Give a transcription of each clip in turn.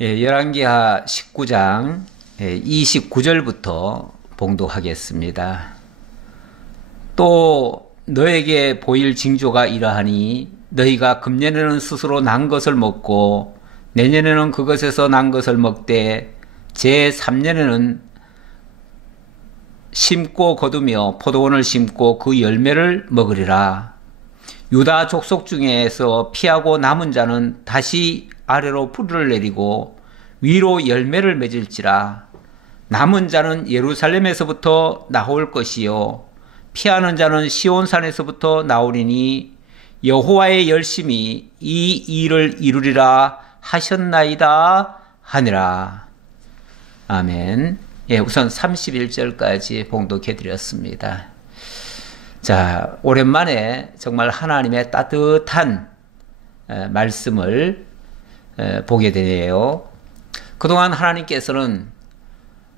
열왕기하 19장 29절부터 봉독하겠습니다. 또 너에게 보일 징조가 이러하니 너희가 금년에는 스스로 난 것을 먹고 내년에는 그것에서 난 것을 먹되 제3년에는 심고 거두며 포도원을 심고 그 열매를 먹으리라. 유다 족속 중에서 피하고 남은 자는 다시 아래로 뿌리를 내리고 위로 열매를 맺을지라. 남은 자는 예루살렘에서부터 나올 것이요 피하는 자는 시온산에서부터 나오리니 여호와의 열심히 이 일을 이루리라 하셨나이다 하니라. 아멘. 우선 31절까지 봉독해 드렸습니다. 자, 오랜만에 정말 하나님의 따뜻한 말씀을 보게 되네요. 그동안 하나님께서는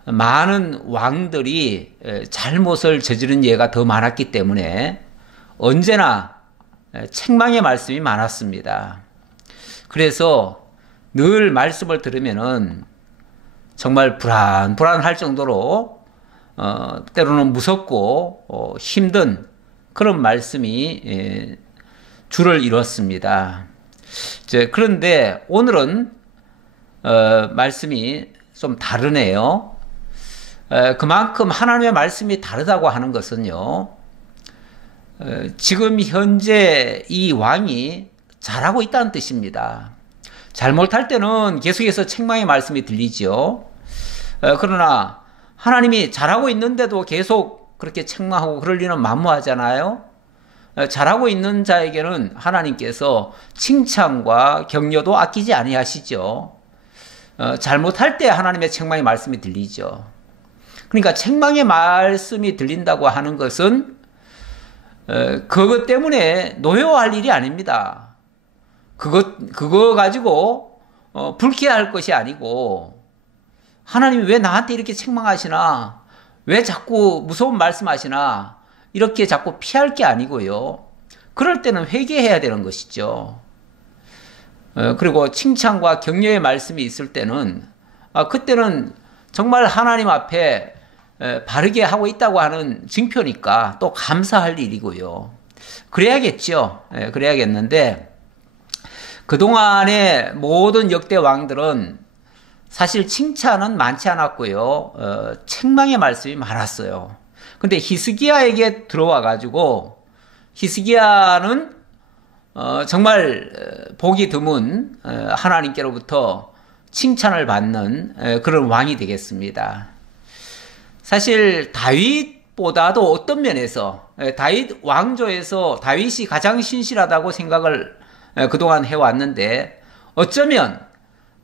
많은 왕들이 잘못을 저지른 예가 더 많았기 때문에 언제나 책망의 말씀이 많았습니다. 그래서 늘 말씀을 들으면은 정말 불안할 정도로 때로는 무섭고 힘든 그런 말씀이 주를 이뤘습니다. 그런데 오늘은 말씀이 좀 다르네요. 그만큼 하나님의 말씀이 다르다고 하는 것은요, 지금 현재 이 왕이 잘하고 있다는 뜻입니다. 잘못할 때는 계속해서 책망의 말씀이 들리죠. 그러나 하나님이 잘하고 있는데도 계속 그렇게 책망하고 그럴 리는 만무하잖아요. 잘하고 있는 자에게는 하나님께서 칭찬과 격려도 아끼지 아니하시죠. 잘못할 때 하나님의 책망의 말씀이 들리죠. 그러니까 책망의 말씀이 들린다고 하는 것은 그것 때문에 노여워할 일이 아닙니다. 그거 가지고 불쾌할 것이 아니고, 하나님이 왜 나한테 이렇게 책망하시나, 왜 자꾸 무서운 말씀하시나, 이렇게 자꾸 피할 게 아니고요. 그럴 때는 회개해야 되는 것이죠. 그리고 칭찬과 격려의 말씀이 있을 때는 그때는 정말 하나님 앞에 바르게 하고 있다고 하는 증표니까 또 감사할 일이고요. 그래야겠죠. 그래야겠는데, 그동안의 모든 역대 왕들은 사실 칭찬은 많지 않았고요. 책망의 말씀이 많았어요. 근데 히스기야에게 들어와 가지고 히스기야는 정말 복이 드문 하나님께로부터 칭찬을 받는 그런 왕이 되겠습니다. 사실 다윗보다도 어떤 면에서 다윗 왕조에서 다윗이 가장 신실하다고 생각을 그동안 해왔는데, 어쩌면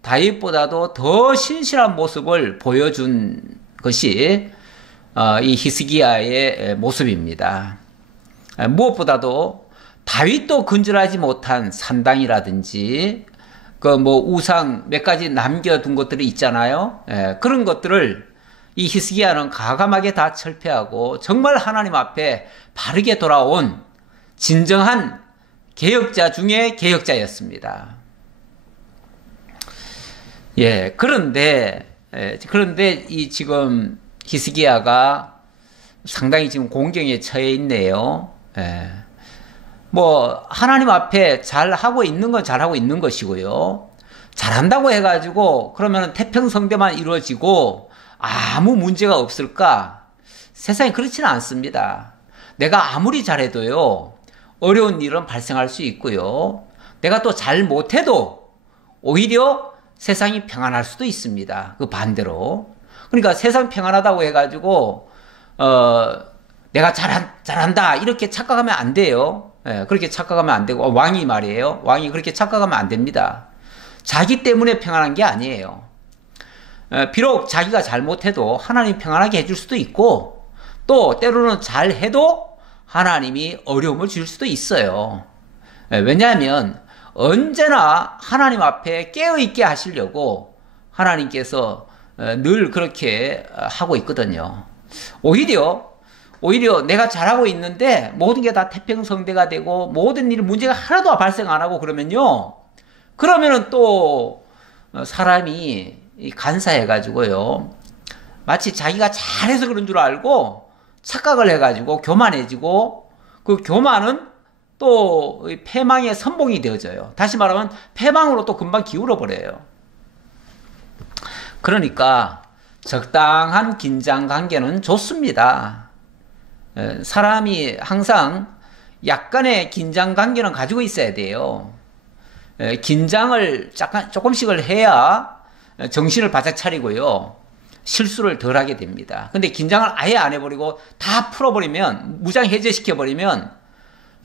다윗보다도 더 신실한 모습을 보여준 것이 이 히스기야의 모습입니다. 무엇보다도 다윗도 건설하지 못한 산당이라든지 우상 몇 가지 남겨둔 것들이 있잖아요. 그런 것들을 이 히스기야는 과감하게 다 철폐하고 정말 하나님 앞에 바르게 돌아온 진정한 개혁자 중에 개혁자였습니다. 그런데 이 지금 히스기야가 상당히 지금 공경에 처해 있네요. 하나님 앞에 잘하고 있는 건 잘하고 있는 것이고요. 잘한다고 해가지고 그러면 태평성대만 이루어지고 아무 문제가 없을까? 세상에 그렇지는 않습니다. 내가 아무리 잘해도요, 어려운 일은 발생할 수 있고요. 내가 또 잘 못해도 오히려 세상이 평안할 수도 있습니다. 그 반대로. 그러니까 세상 평안하다고 해가지고 내가 잘한다 이렇게 착각하면 안 돼요. 그렇게 착각하면 안 되고, 왕이 말이에요. 왕이 그렇게 착각하면 안 됩니다. 자기 때문에 평안한 게 아니에요. 비록 자기가 잘못해도 하나님이 평안하게 해줄 수도 있고, 또 때로는 잘해도 하나님이 어려움을 줄 수도 있어요. 왜냐하면 언제나 하나님 앞에 깨어있게 하시려고 하나님께서 늘 그렇게 하고 있거든요. 오히려 내가 잘하고 있는데 모든 게 다 태평성대가 되고 모든 일 문제가 하나도 발생 안 하고 그러면은 또 사람이 간사해가지고요. 마치 자기가 잘해서 그런 줄 알고 착각을 해가지고 교만해지고 그 교만은 또 패망의 선봉이 되어져요. 다시 말하면 패망으로 또 금방 기울어 버려요. 그러니까 적당한 긴장 관계는 좋습니다. 사람이 항상 약간의 긴장 관계는 가지고 있어야 돼요. 긴장을 조금씩을 해야 정신을 바짝 차리고요. 실수를 덜 하게 됩니다. 근데 긴장을 아예 안 해버리고 다 풀어버리면, 무장해제시켜버리면,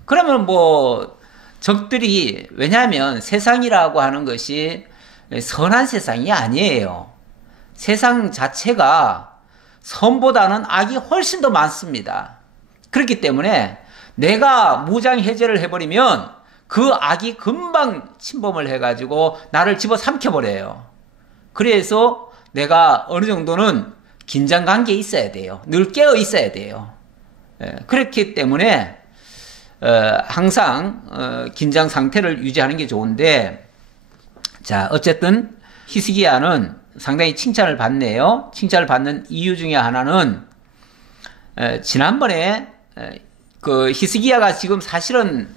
그러면 뭐, 적들이, 왜냐하면 세상이라고 하는 것이 선한 세상이 아니에요. 세상 자체가 선보다는 악이 훨씬 더 많습니다. 그렇기 때문에 내가 무장해제를 해버리면 그 악이 금방 침범을 해가지고 나를 집어삼켜버려요. 그래서 내가 어느 정도는 긴장관계에 있어야 돼요. 늘 깨어 있어야 돼요. 그렇기 때문에 항상 긴장 상태를 유지하는 게 좋은데, 자, 어쨌든 히스기야는 상당히 칭찬을 받네요. 칭찬을 받는 이유 중에 하나는 지난번에 그 히스기야가 지금 사실은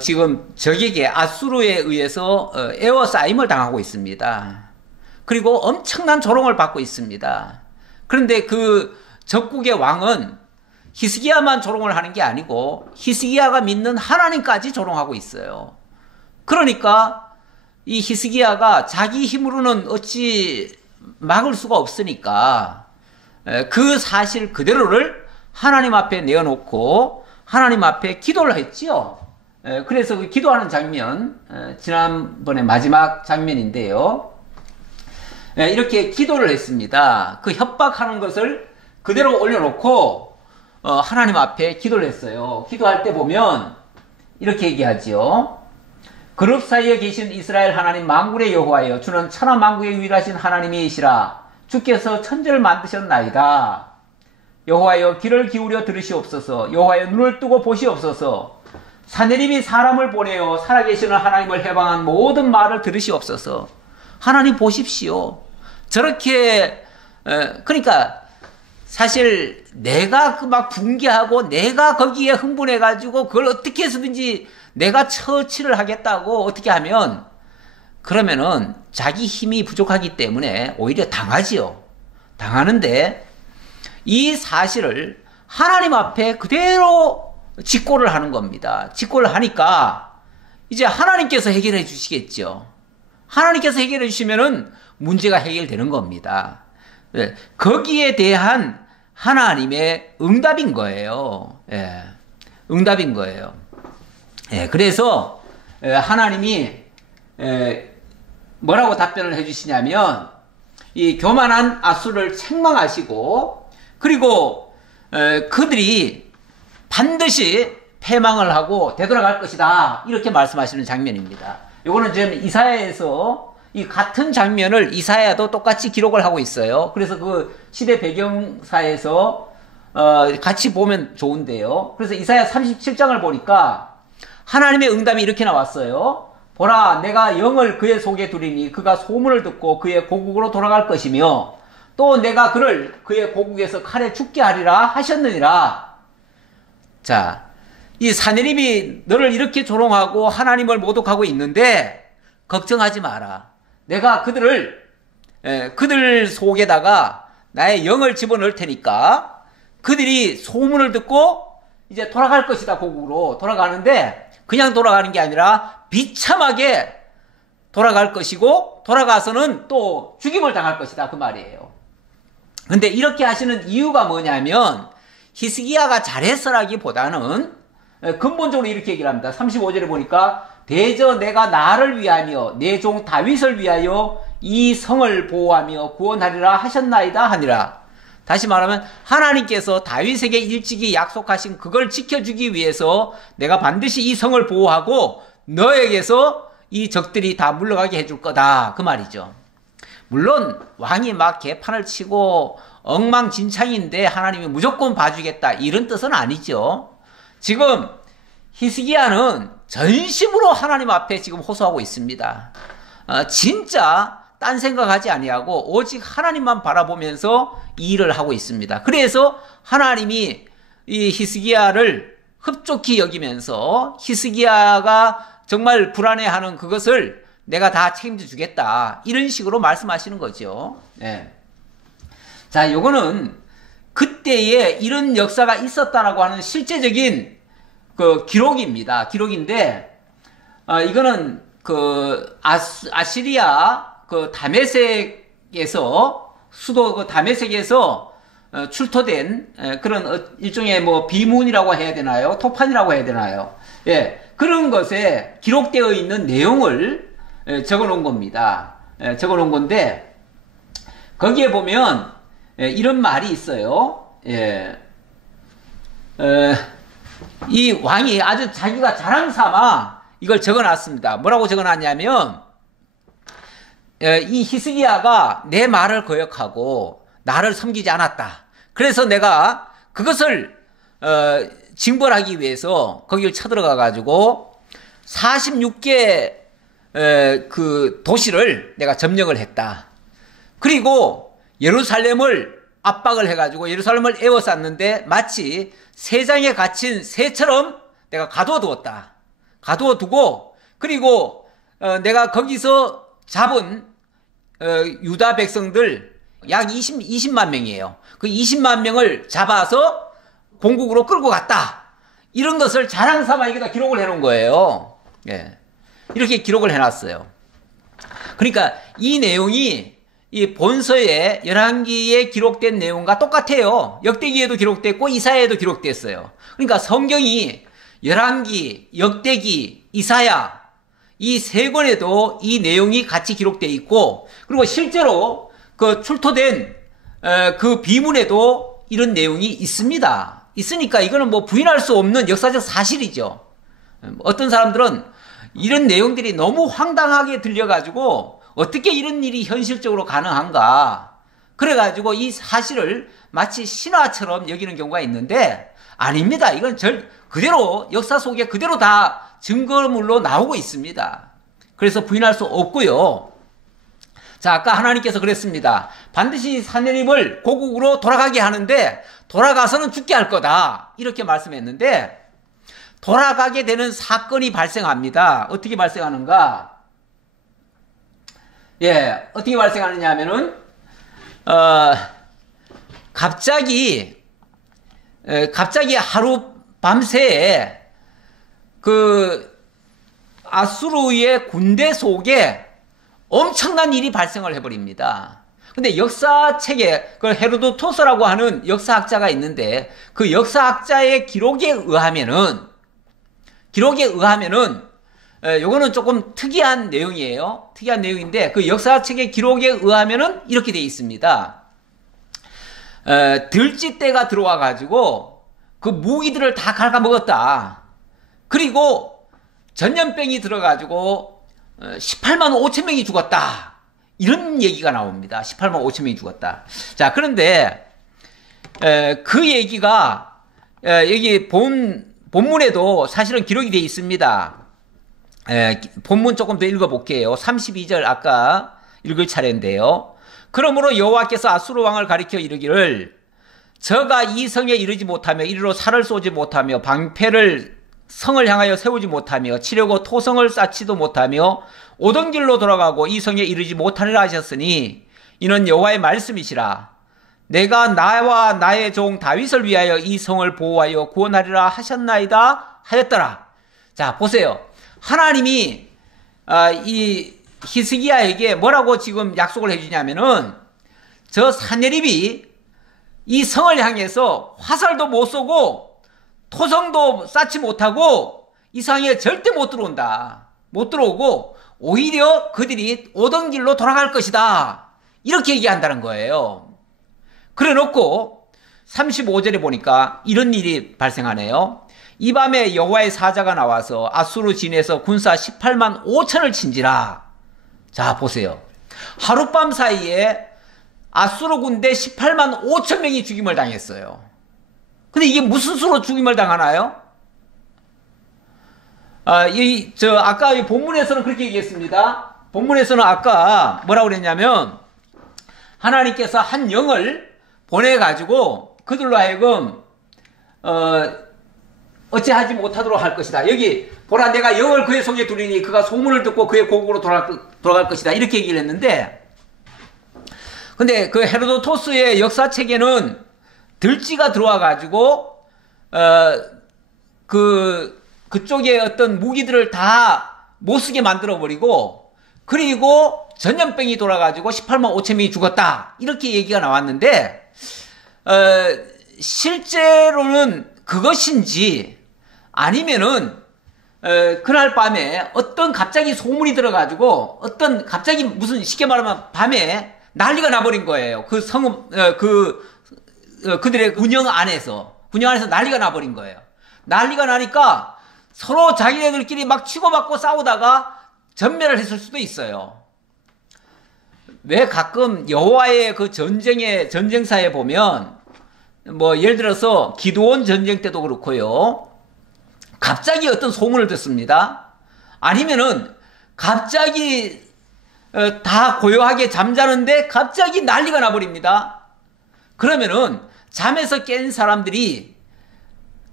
지금 적에게 아수르에 의해서 에워싸임을 당하고 있습니다. 그리고 엄청난 조롱을 받고 있습니다. 그런데 그 적국의 왕은 히스기야만 조롱을 하는 게 아니고 히스기야가 믿는 하나님까지 조롱하고 있어요. 그러니까 이 히스기야가 자기 힘으로는 어찌 막을 수가 없으니까 그 사실 그대로를 하나님 앞에 내어놓고 하나님 앞에 기도를 했지요. 그래서 그 기도하는 장면, 지난번에 마지막 장면인데요. 이렇게 기도를 했습니다. 그 협박하는 것을 그대로 올려놓고 하나님 앞에 기도를 했어요. 기도할 때 보면 이렇게 얘기하지요. 그룹 사이에 계신 이스라엘 하나님 만군의 여호와여, 주는 천하 만국의 유일하신 하나님이시라. 주께서 천지를 만드셨나이다. 여호와여, 귀를 기울여 들으시옵소서. 여호와여, 눈을 뜨고 보시옵소서. 사내림이 사람을 보내어 살아계시는 하나님을 해방한 모든 말을 들으시옵소서. 하나님 보십시오. 저렇게 그러니까 사실 내가 그 막 붕괴하고 내가 거기에 흥분해가지고 그걸 어떻게 해서든지 내가 처치를 하겠다고 어떻게 하면, 그러면은 자기 힘이 부족하기 때문에 오히려 당하지요. 당하는데 이 사실을 하나님 앞에 그대로 직고를 하는 겁니다. 직고를 하니까 이제 하나님께서 해결해 주시겠죠. 하나님께서 해결해 주시면은 문제가 해결되는 겁니다. 거기에 대한 하나님의 응답인 거예요. 응답인 거예요. 그래서 하나님이 뭐라고 답변을 해주시냐면, 이 교만한 아수르를 책망하시고, 그리고 그들이 반드시 패망을 하고 되돌아갈 것이다, 이렇게 말씀하시는 장면입니다. 이거는 지금 이사야에서 이 같은 장면을 이사야도 똑같이 기록을 하고 있어요. 그래서 그 시대 배경사에서 같이 보면 좋은데요. 그래서 이사야 37장을 보니까 하나님의 응답이 이렇게 나왔어요. 보라, 내가 영을 그의 속에 두리니 그가 소문을 듣고 그의 고국으로 돌아갈 것이며, 또 내가 그를 그의 고국에서 칼에 죽게 하리라 하셨느니라. 자, 이 사내림이 너를 이렇게 조롱하고 하나님을 모독하고 있는데 걱정하지 마라. 내가 그들 속에다가 나의 영을 집어넣을 테니까 그들이 소문을 듣고 이제 돌아갈 것이다. 고국으로 돌아가는데 그냥 돌아가는 게 아니라 비참하게 돌아갈 것이고, 돌아가서는 또 죽임을 당할 것이다, 그 말이에요. 근데 이렇게 하시는 이유가 뭐냐면, 히스기야가 잘했어라기보다는 근본적으로 이렇게 얘기를 합니다. 35절에 보니까 대저 내가 나를 위하며 내 종 다윗을 위하여 이 성을 보호하며 구원하리라 하셨나이다 하니라. 다시 말하면 하나님께서 다윗에게 일찍이 약속하신 그걸 지켜주기 위해서 내가 반드시 이 성을 보호하고 너에게서 이 적들이 다 물러가게 해줄 거다, 그 말이죠. 물론 왕이 막 개판을 치고 엉망진창인데 하나님이 무조건 봐주겠다, 이런 뜻은 아니죠. 지금 히스기야는 전심으로 하나님 앞에 지금 호소하고 있습니다. 진짜 딴 생각하지 아니하고 오직 하나님만 바라보면서 이 일을 하고 있습니다. 그래서 하나님이 이 히스기야를 흡족히 여기면서 히스기야가 정말 불안해하는 그것을 내가 다 책임져 주겠다, 이런 식으로 말씀하시는 거죠. 네. 자, 요거는 그때에 이런 역사가 있었다라고 하는 실제적인 그 기록입니다. 기록인데, 이거는 그 아시리아 그 다메섹에서, 수도 그 다메섹에서 출토된 그런 일종의 뭐 비문이라고 해야 되나요? 토판이라고 해야 되나요? 예, 그런 것에 기록되어 있는 내용을 적어 놓은 겁니다. 적어 놓은 건데, 거기에 보면 이런 말이 있어요. 이 왕이 아주 자기가 자랑 삼아 이걸 적어 놨습니다. 뭐라고 적어 놨냐면, 이 히스기야가 내 말을 거역하고 나를 섬기지 않았다. 그래서 내가 그것을 징벌하기 위해서 거기를 쳐들어가 가지고 46개 그 도시를 내가 점령을 했다. 그리고 예루살렘을 압박을 해가지고 예루살렘을 에워쌌는데 마치 새장에 갇힌 새처럼 내가 가두어 두었다. 가두어 두고, 그리고 내가 거기서 잡은 유다 백성들 약 20만 명이에요. 그 20만 명을 잡아서 본국으로 끌고 갔다. 이런 것을 자랑 삼아 여기다 기록을 해놓은 거예요. 예. 이렇게 기록을 해놨어요. 그러니까 이 내용이 이 본서의 열왕기에 기록된 내용과 똑같아요. 역대기에도 기록됐고 이사야에도 기록됐어요. 그러니까 성경이 열왕기, 역대기, 이사야 이 세 권에도 이 내용이 같이 기록되어 있고, 그리고 실제로 그 출토된 그 비문에도 이런 내용이 있습니다. 있으니까 이거는 뭐 부인할 수 없는 역사적 사실이죠. 어떤 사람들은 이런 내용들이 너무 황당하게 들려가지고 어떻게 이런 일이 현실적으로 가능한가, 그래가지고 이 사실을 마치 신화처럼 여기는 경우가 있는데, 아닙니다. 이건 그대로 역사 속에 그대로 다 증거물로 나오고 있습니다. 그래서 부인할 수 없고요. 자, 아까 하나님께서 그랬습니다. 반드시 사내립을 고국으로 돌아가게 하는데 돌아가서는 죽게 할 거다, 이렇게 말씀했는데, 돌아가게 되는 사건이 발생합니다. 어떻게 발생하는가? 예, 어떻게 발생하느냐 하면은, 갑자기 하루 밤새에 그 아수르의 군대 속에 엄청난 일이 발생을 해버립니다. 근데 역사책에 그 헤로도토스라고 하는 역사학자가 있는데, 그 역사학자의 기록에 의하면은 요거는 조금 특이한 내용이에요. 특이한 내용인데, 그 역사책의 기록에 의하면은 이렇게 되어 있습니다. 들쥐떼가 들어와 가지고 그 무기들을 다 갉아먹었다. 그리고 전염병이 들어가지고 18만 5천 명이 죽었다. 이런 얘기가 나옵니다. 18만 5천 명이 죽었다. 자, 그런데 그 얘기가 여기 본문에도 사실은 기록이 되어 있습니다. 본문 조금 더 읽어볼게요. 32절 아까 읽을 차례인데요. 그러므로 여호와께서 아수르 왕을 가리켜 이르기를, 저가 이 성에 이르지 못하며 이리로 살을 쏘지 못하며 방패를 성을 향하여 세우지 못하며 치려고 토성을 쌓지도 못하며 오던 길로 돌아가고 이 성에 이르지 못하리라 하셨으니 이는 여호와의 말씀이시라. 내가 나와 나의 종 다윗을 위하여 이 성을 보호하여 구원하리라 하셨나이다 하였더라. 자, 보세요. 하나님이 이 히스기야에게 뭐라고 지금 약속을 해주냐면은, 저 사내립이 이 성을 향해서 화살도 못 쏘고 토성도 쌓지 못하고 이 성에 절대 못 들어온다. 못 들어오고 오히려 그들이 오던 길로 돌아갈 것이다. 이렇게 얘기한다는 거예요. 그래 놓고 35절에 보니까 이런 일이 발생하네요. 이 밤에 여호와의 사자가 나와서 아수르 진에서 군사 18만 5천을 친지라. 자, 보세요. 하룻밤 사이에 아수르 군대 18만 5천 명이 죽임을 당했어요. 근데 이게 무슨 수로 죽임을 당하나요? 아까 본문에서는 그렇게 얘기했습니다. 본문에서는 아까 뭐라고 그랬냐면 하나님께서 한 영을 보내가지고 그들로 하여금 어찌하지 못하도록 할 것이다. 여기 보라 내가 영을 그의 속에 두리니 그가 소문을 듣고 그의 고국으로 돌아갈 것이다. 이렇게 얘기를 했는데 근데 그 헤로도토스의 역사책에는 들쥐가 들어와가지고 그쪽에 어떤 무기들을 다 못쓰게 만들어버리고 그리고 전염병이 돌아가지고 18만 5천 명이 죽었다. 이렇게 얘기가 나왔는데 실제로는 그것인지 아니면은 그날 밤에 어떤 갑자기 소문이 들어가지고 어떤 갑자기 무슨 쉽게 말하면 밤에 난리가 나버린 거예요. 그 성읍 그들의 군영 안에서 난리가 나버린 거예요. 난리가 나니까 서로 자기네들끼리 막 치고받고 싸우다가 전멸을 했을 수도 있어요. 왜 가끔 여호와의 그 전쟁사에 보면 뭐 예를 들어서 기드온 전쟁 때도 그렇고요. 갑자기 어떤 소문을 듣습니다. 아니면은 갑자기 다 고요하게 잠자는데 갑자기 난리가 나버립니다. 그러면은 잠에서 깬 사람들이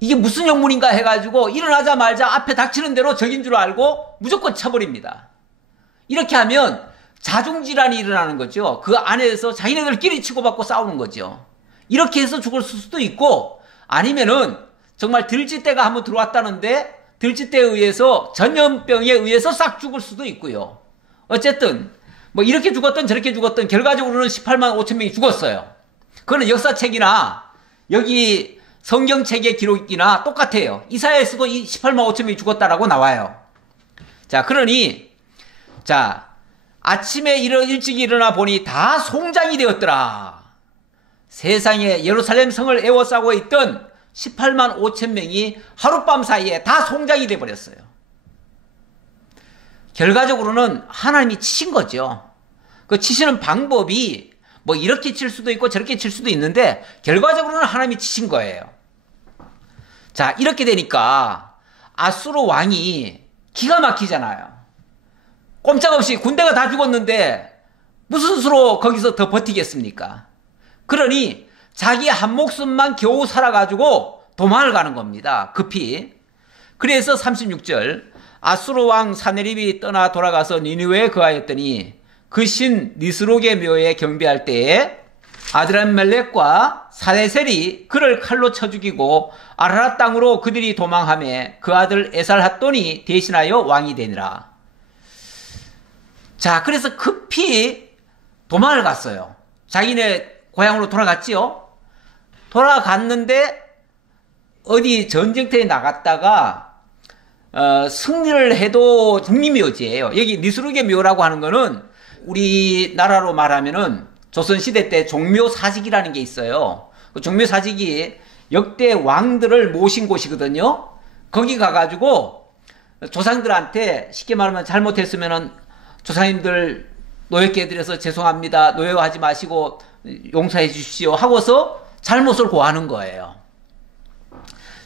이게 무슨 영문인가 해가지고 일어나자마자 앞에 닥치는 대로 적인 줄 알고 무조건 쳐버립니다. 이렇게 하면 자중질환이 일어나는 거죠. 그 안에서 자기네들끼리 치고받고 싸우는 거죠. 이렇게 해서 죽을 수도 있고 아니면은 정말 들쥐떼가 한번 들어왔다는데 들쥐떼에 의해서 전염병에 의해서 싹 죽을 수도 있고요. 어쨌든 뭐 이렇게 죽었든 저렇게 죽었든 결과적으로는 18만 5천 명이 죽었어요. 그거는 역사책이나 여기 성경책의 기록이나 똑같아요. 이사야에서도 18만 5천 명이 죽었다라고 나와요. 자, 그러니 자 아침에 일찍 일어나 보니 다 송장이 되었더라. 세상에 예루살렘 성을 에워싸고 있던 18만 5천 명이 하룻밤 사이에 다 송장이 되어버렸어요. 결과적으로는 하나님이 치신 거죠. 그 치시는 방법이 뭐 이렇게 칠 수도 있고 저렇게 칠 수도 있는데 결과적으로는 하나님이 치신 거예요. 자, 이렇게 되니까 아수르 왕이 기가 막히잖아요. 꼼짝없이 군대가 다 죽었는데 무슨 수로 거기서 더 버티겠습니까? 그러니 자기 한 목숨만 겨우 살아가지고 도망을 가는 겁니다. 급히. 그래서 36절 아수르 왕 사네립이 떠나 돌아가서 니느웨에 거하였더니 그 신 니스록의 묘에 경배할 때에 아드람멜렉과 사레셀이 그를 칼로 쳐 죽이고 아라랏 땅으로 그들이 도망하며 그 아들 에살핫돈이 대신하여 왕이 되니라. 자, 그래서 급히 도망을 갔어요. 자기네 고향으로 돌아갔지요. 돌아갔는데 어디 전쟁터에 나갔다가 승리를 해도 국립묘지예요. 여기 니스룩의 묘라고 하는 거는 우리나라로 말하면은 조선시대 때 종묘사직이라는 게 있어요. 그 종묘사직이 역대 왕들을 모신 곳이거든요. 거기 가가지고 조상들한테 쉽게 말하면 잘못했으면은 조상님들 노엽게 해드려서 죄송합니다. 노여하지 마시고 용서해 주십시오 하고서 잘못을 고하는 거예요.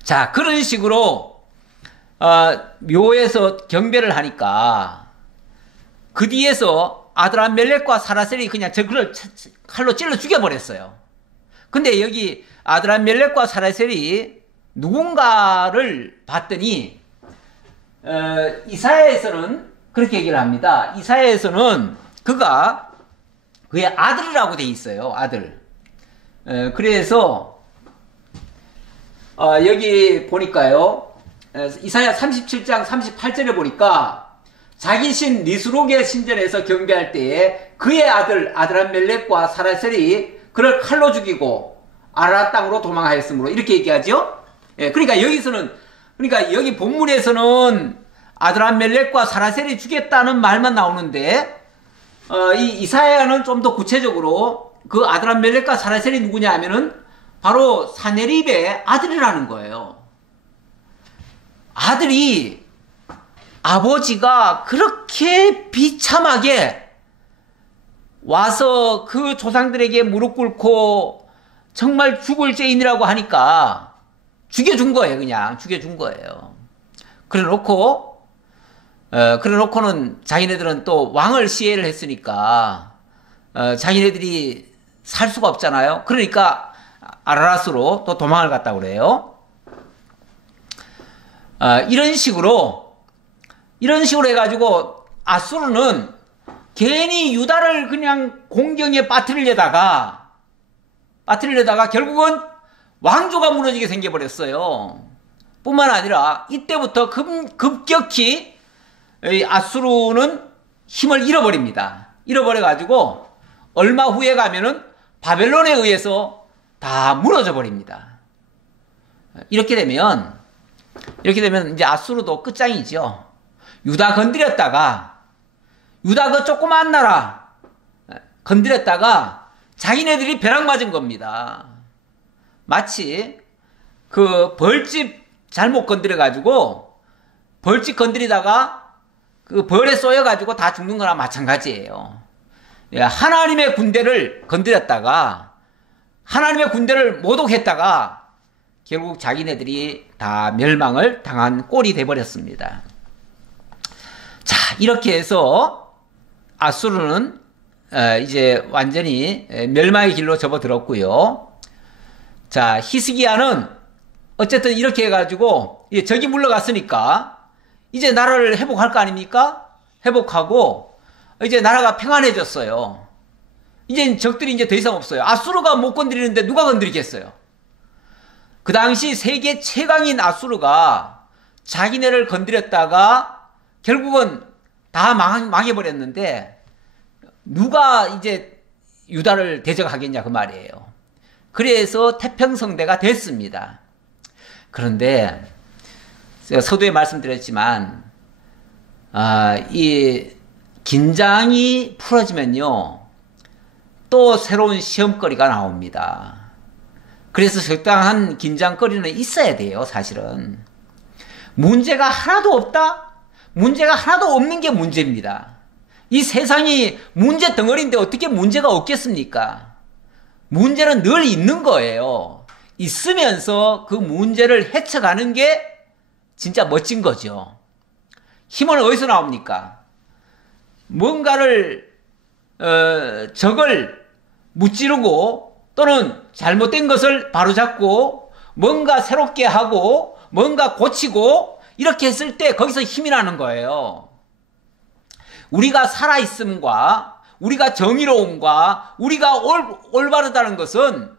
자, 그런 식으로 묘에서 경배를 하니까 그 뒤에서 아드람멜렉과 사라셀이 그냥 저그를 칼로 찔러 죽여버렸어요. 근데 여기 아드람멜렉과 사라셀이 누군가를 봤더니 이사야에서는 그렇게 얘기를 합니다. 이사야에서는 그가 그의 아들이라고 돼 있어요. 아들. 그래서 여기 보니까요. 이사야 37장 38절에 보니까 자기 신 니스록의 신전에서 경배할 때에 그의 아들 아드람멜렉과 사라셀이 그를 칼로 죽이고 아라 땅으로 도망하였으므로 이렇게 얘기하죠. 예, 그러니까 여기서는 그러니까 여기 본문에서는 아드람멜렉과 사라셀이 죽였다는 말만 나오는데 이 이사야는 좀 더 구체적으로 그 아드람멜렉과 사라셀이 누구냐 하면은 바로 사네립의 아들이라는 거예요. 아들이 아버지가 그렇게 비참하게 와서 그 조상들에게 무릎 꿇고 정말 죽을 죄인이라고 하니까 죽여준 거예요. 그냥 죽여준 거예요. 그래 놓고 그래 놓고는 자기네들은 또 왕을 시해를 했으니까 자기네들이 살 수가 없잖아요. 그러니까 아라랏으로 또 도망을 갔다고 그래요. 이런 식으로 해가지고 아수르는 괜히 유다를 그냥 공경에 빠뜨리려다가 결국은 왕조가 무너지게 생겨버렸어요. 뿐만 아니라 이때부터 급격히 아수르는 힘을 잃어버립니다. 잃어버려가지고 얼마 후에 가면은 바벨론에 의해서 다 무너져 버립니다. 이렇게 되면 이제 아수르도 끝장이죠. 유다 건드렸다가 유다 그 조그만 나라 건드렸다가 자기네들이 벼락 맞은 겁니다. 마치 그 벌집 잘못 건드려가지고 벌집 건드리다가 그 벌에 쏘여가지고 다 죽는 거나 마찬가지예요. 하나님의 군대를 건드렸다가 하나님의 군대를 모독했다가 결국 자기네들이 다 멸망을 당한 꼴이 돼버렸습니다. 자, 이렇게 해서 아수르는 이제 완전히 멸망의 길로 접어들었고요. 자, 히스기야는 어쨌든 이렇게 해가지고 적이 물러갔으니까 이제 나라를 회복할 거 아닙니까? 회복하고 이제 나라가 평안해졌어요. 이제 적들이 이제 더 이상 없어요. 아수르가 못 건드리는데 누가 건드리겠어요? 그 당시 세계 최강인 아수르가 자기네를 건드렸다가 결국은 다 망해버렸는데 누가 이제 유다를 대적하겠냐 그 말이에요. 그래서 태평성대가 됐습니다. 그런데 제가 서두에 말씀드렸지만 이 긴장이 풀어지면요 또 새로운 시험거리가 나옵니다. 그래서 적당한 긴장거리는 있어야 돼요. 사실은 문제가 하나도 없다? 문제가 하나도 없는 게 문제입니다. 이 세상이 문제 덩어리인데 어떻게 문제가 없겠습니까? 문제는 늘 있는 거예요. 있으면서 그 문제를 헤쳐가는 게 진짜 멋진 거죠. 힘은 어디서 나옵니까? 뭔가를 적을 무찌르고 또는 잘못된 것을 바로잡고 뭔가 새롭게 하고 뭔가 고치고 이렇게 했을 때 거기서 힘이 나는 거예요. 우리가 살아있음과 우리가 정의로움과 우리가 올바르다는 것은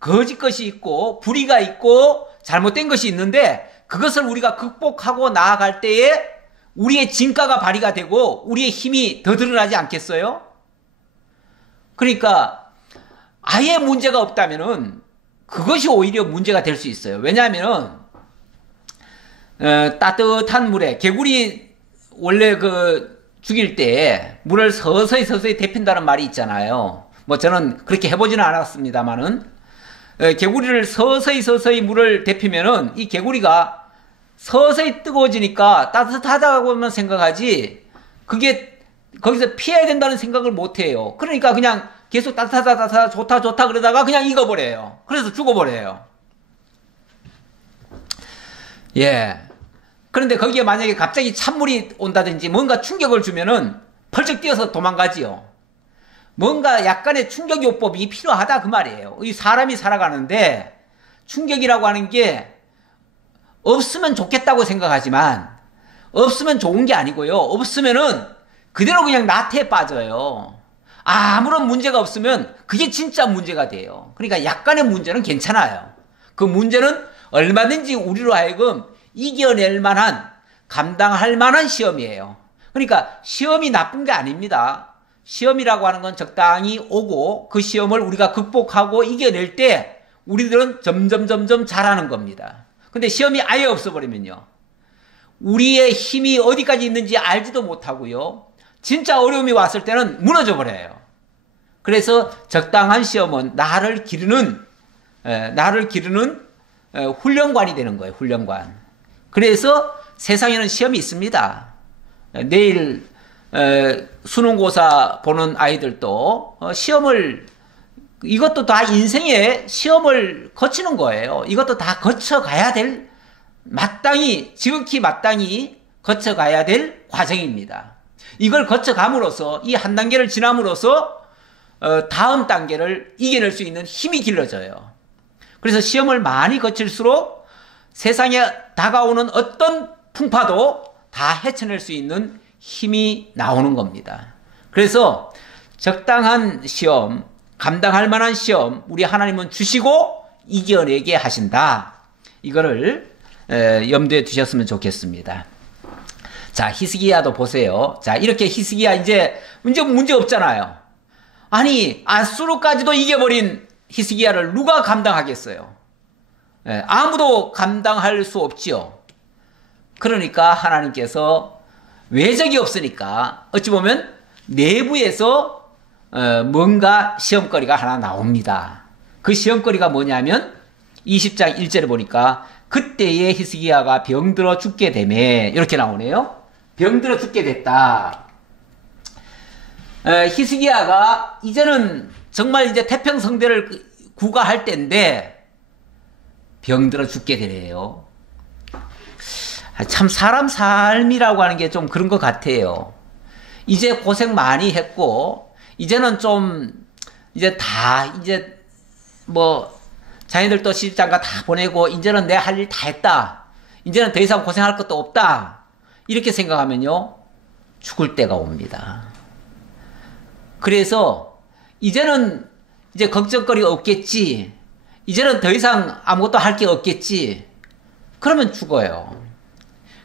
거짓 것이 있고 불의가 있고 잘못된 것이 있는데 그것을 우리가 극복하고 나아갈 때에 우리의 진가가 발휘가 되고 우리의 힘이 더 드러나지 않겠어요? 그러니까 아예 문제가 없다면은 그것이 오히려 문제가 될 수 있어요. 왜냐하면은 따뜻한 물에 개구리 원래 죽일 때 물을 서서히 데핀다는 말이 있잖아요. 뭐 저는 그렇게 해보지는 않았습니다만은 개구리를 서서히 물을 데피면은 이 개구리가 서서히 뜨거워지니까 따뜻하다고만 생각하지 그게 거기서 피해야 된다는 생각을 못 해요. 그러니까 그냥 계속 따뜻하다 좋다 그러다가 그냥 익어버려요. 그래서 죽어버려요. 예. 그런데 거기에 만약에 갑자기 찬물이 온다든지 뭔가 충격을 주면은 펄쩍 뛰어서 도망가지요. 뭔가 약간의 충격요법이 필요하다 그 말이에요. 이 사람이 살아가는데 충격이라고 하는 게 없으면 좋겠다고 생각하지만 없으면 좋은 게 아니고요. 없으면은 그대로 그냥 나태에 빠져요. 아무런 문제가 없으면 그게 진짜 문제가 돼요. 그러니까 약간의 문제는 괜찮아요. 그 문제는 얼마든지 우리로 하여금 이겨낼 만한, 감당할 만한 시험이에요. 그러니까 시험이 나쁜 게 아닙니다. 시험이라고 하는 건 적당히 오고 그 시험을 우리가 극복하고 이겨낼 때 우리들은 점점 잘하는 겁니다. 근데 시험이 아예 없어버리면요. 우리의 힘이 어디까지 있는지 알지도 못하고요. 진짜 어려움이 왔을 때는 무너져 버려요. 그래서 적당한 시험은 나를 기르는 훈련관이 되는 거예요. 훈련관. 그래서 세상에는 시험이 있습니다. 내일 수능고사 보는 아이들도 시험을 이것도 다 인생의 시험을 거치는 거예요. 이것도 다 거쳐가야 될 지극히 마땅히 거쳐가야 될 과정입니다. 이걸 거쳐감으로써 이 한 단계를 지남으로써 다음 단계를 이겨낼 수 있는 힘이 길러져요. 그래서 시험을 많이 거칠수록 세상에 다가오는 어떤 풍파도 다 헤쳐낼 수 있는 힘이 나오는 겁니다. 그래서 적당한 시험, 감당할 만한 시험 우리 하나님은 주시고 이겨내게 하신다. 이거를 염두에 두셨으면 좋겠습니다. 자, 히스기야도 보세요. 자, 이렇게 히스기야 이제 문제 없잖아요. 아니, 아수르까지도 이겨버린 히스기야를 누가 감당하겠어요? 아무도 감당할 수 없지요. 그러니까 하나님께서 외적이 없으니까 어찌 보면 내부에서 뭔가 시험거리가 하나 나옵니다. 그 시험거리가 뭐냐면 20장 1절에 보니까 그때에 히스기야가 병들어 죽게 되매 이렇게 나오네요. 병들어 죽게 됐다. 히스기야가 이제는 정말 이제 태평성대를 구가할 때인데 병들어 죽게 되네요. 참 사람 삶이라고 하는 게 좀 그런 것 같아요. 이제 고생 많이 했고 이제는 좀 이제 뭐 자녀들도 시집장가 다 보내고 이제는 내 할 일 다 했다. 이제는 더 이상 고생할 것도 없다. 이렇게 생각하면요 죽을 때가 옵니다. 그래서 이제는 이제 걱정거리가 없겠지. 이제는 더 이상 아무것도 할 게 없겠지. 그러면 죽어요.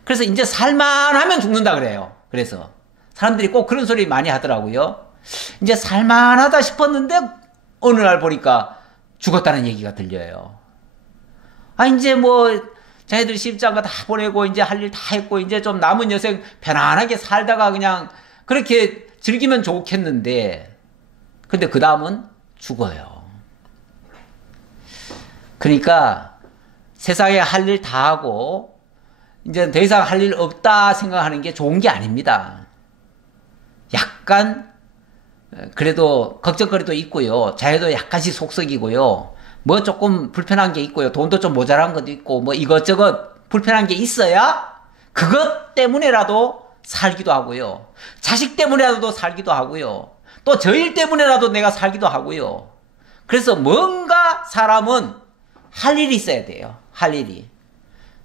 그래서 이제 살만하면 죽는다 그래요. 그래서 사람들이 꼭 그런 소리 많이 하더라고요. 이제 살만하다 싶었는데 어느 날 보니까 죽었다는 얘기가 들려요. 아, 이제 뭐 자기들 시집장가 다 보내고 이제 할 일 다 했고 이제 좀 남은 여생 편안하게 살다가 그냥 그렇게 즐기면 좋겠는데 근데 그 다음은 죽어요. 그러니까 세상에 할 일 다 하고 이제 더 이상 할 일 없다 생각하는 게 좋은 게 아닙니다. 약간 그래도 걱정거리도 있고요. 자녀도 약간씩 속썩이고요. 뭐 조금 불편한 게 있고요. 돈도 좀 모자란 것도 있고 뭐 이것저것 불편한 게 있어야 그것 때문에라도 살기도 하고요. 자식 때문에라도 살기도 하고요. 또 저 일 때문에라도 내가 살기도 하고요. 그래서 뭔가 사람은 할 일이 있어야 돼요. 할 일이.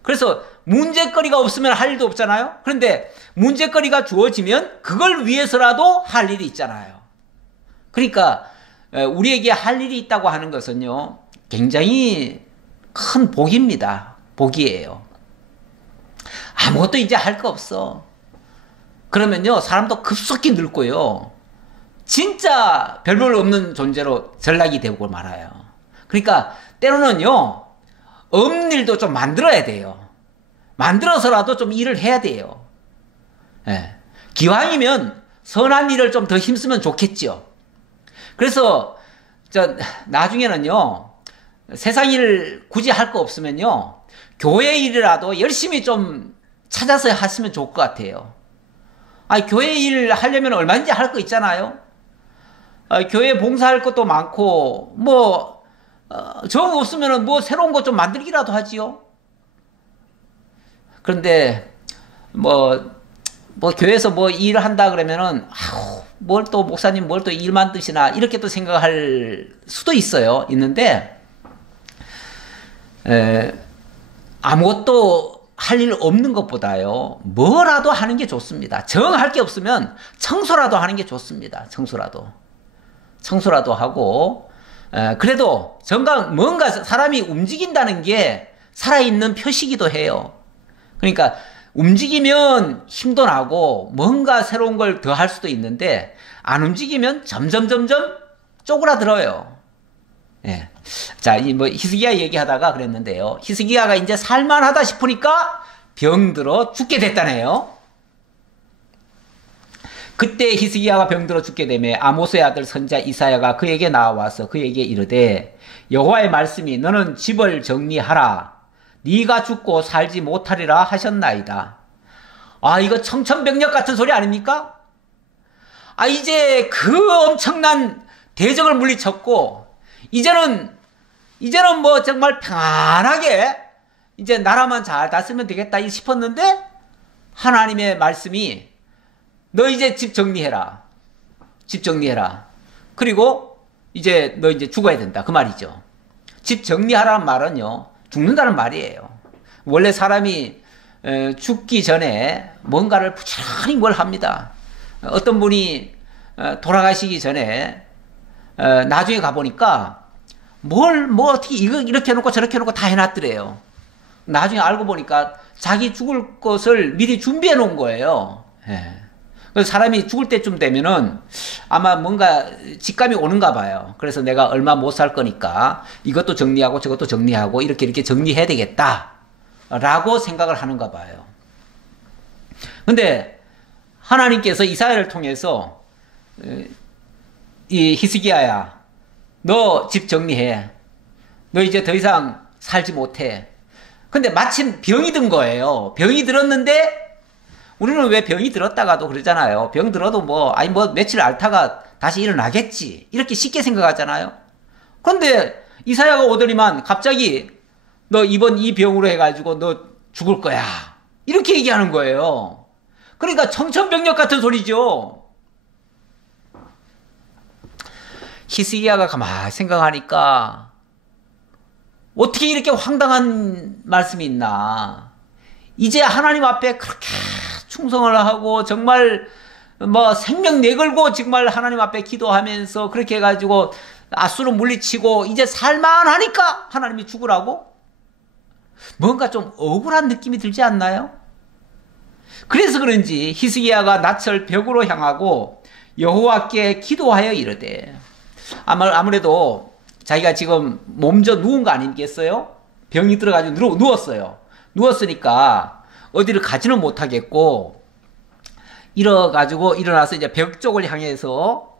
그래서 문제거리가 없으면 할 일도 없잖아요. 그런데 문제거리가 주어지면 그걸 위해서라도 할 일이 있잖아요. 그러니까 우리에게 할 일이 있다고 하는 것은요 굉장히 큰 복입니다. 복이에요. 아무것도 이제 할 거 없어. 그러면요 사람도 급속히 늙고요 진짜 별 볼 없는 존재로 전락이 되고 말아요. 그러니까 때로는요 없는 일도 좀 만들어야 돼요. 만들어서라도 좀 일을 해야 돼요. 예. 기왕이면 선한 일을 좀 더 힘쓰면 좋겠죠. 그래서 나중에는요 세상 일 굳이 할 거 없으면요 교회 일이라도 열심히 좀 찾아서 하시면 좋을 것 같아요. 교회 일 하려면 얼마든지 할 거 있잖아요. 교회 봉사할 것도 많고 정 없으면 뭐 새로운 것 좀 만들기라도 하지요. 그런데 교회에서 뭐 일을 한다 그러면은 뭘 또 목사님 뭘 또 일만 드시나 이렇게 또 생각할 수도 있어요. 있는데 아무것도 할 일 없는 것보다요 뭐라도 하는 게 좋습니다. 정할 게 없으면 청소라도 하는 게 좋습니다. 청소라도 하고 그래도 뭔가 사람이 움직인다는 게 살아있는 표시기도 해요. 그러니까 움직이면 힘도 나고 뭔가 새로운 걸 더 할 수도 있는데 안 움직이면 점점 쪼그라들어요. 예. 자, 히스기야 얘기하다가 그랬는데요. 히스기야가 이제 살만하다 싶으니까 병들어 죽게 됐다네요. 그때 히스기야가 병들어 죽게 되매 아모스의 아들 선지자 이사야가 그에게 나와서 그에게 이르되 여호와의 말씀이 너는 집을 정리하라. 네가 죽고 살지 못하리라 하셨나이다. 이거 청천벽력 같은 소리 아닙니까? 이제 그 엄청난 대적을 물리쳤고 이제는 뭐 정말 평안하게 이제 나라만 잘 다스리면 되겠다 싶었는데 하나님의 말씀이 너 이제 집 정리해라. 집 정리해라. 그리고 이제 너 이제 죽어야 된다. 그 말이죠. 집 정리하라는 말은요, 죽는다는 말이에요. 원래 사람이 죽기 전에 뭔가를 부지런히 뭘 합니다. 어떤 분이 돌아가시기 전에 나중에 가보니까 뭐 어떻게 이렇게 해놓고 저렇게 해놓고 다 해놨더래요. 나중에 알고 보니까 자기 죽을 것을 미리 준비해 놓은 거예요. 예. 그래서 사람이 죽을 때쯤 되면은 아마 뭔가 직감이 오는가 봐요. 그래서 내가 얼마 못 살 거니까 이것도 정리하고 저것도 정리하고 이렇게 정리해야 되겠다 라고 생각을 하는가 봐요. 근데 하나님께서 이사야를 통해서 이 히스기야야, 너 집 정리해. 너 이제 더 이상 살지 못해. 근데 마침 병이 든 거예요. 병이 들었는데 우리는 왜 병이 들었다가도 그러잖아요. 병 들어도 뭐 며칠 앓다가 다시 일어나겠지. 이렇게 쉽게 생각하잖아요. 그런데 이사야가 오더니만 갑자기 너 이번 이 병으로 해가지고 너 죽을 거야. 이렇게 얘기하는 거예요. 그러니까 청천벽력 같은 소리죠. 히스기야가 가만히 생각하니까 어떻게 이렇게 황당한 말씀이 있나. 이제 하나님 앞에 그렇게 충성을 하고 정말 뭐 생명 내걸고 정말 하나님 앞에 기도하면서 그렇게 해가지고 아수를 물리치고 이제 살만하니까 하나님이 죽으라고? 뭔가 좀 억울한 느낌이 들지 않나요? 그래서 그런지 히스기야가 낯을 벽으로 향하고 여호와께 기도하여 이르되, 아무래도 자기가 지금 몸져 누운 거 아니겠어요? 병이 들어가지고 누웠어요. 누웠으니까 어디를 가지는 못하겠고 일어나서 이제 벽 쪽을 향해서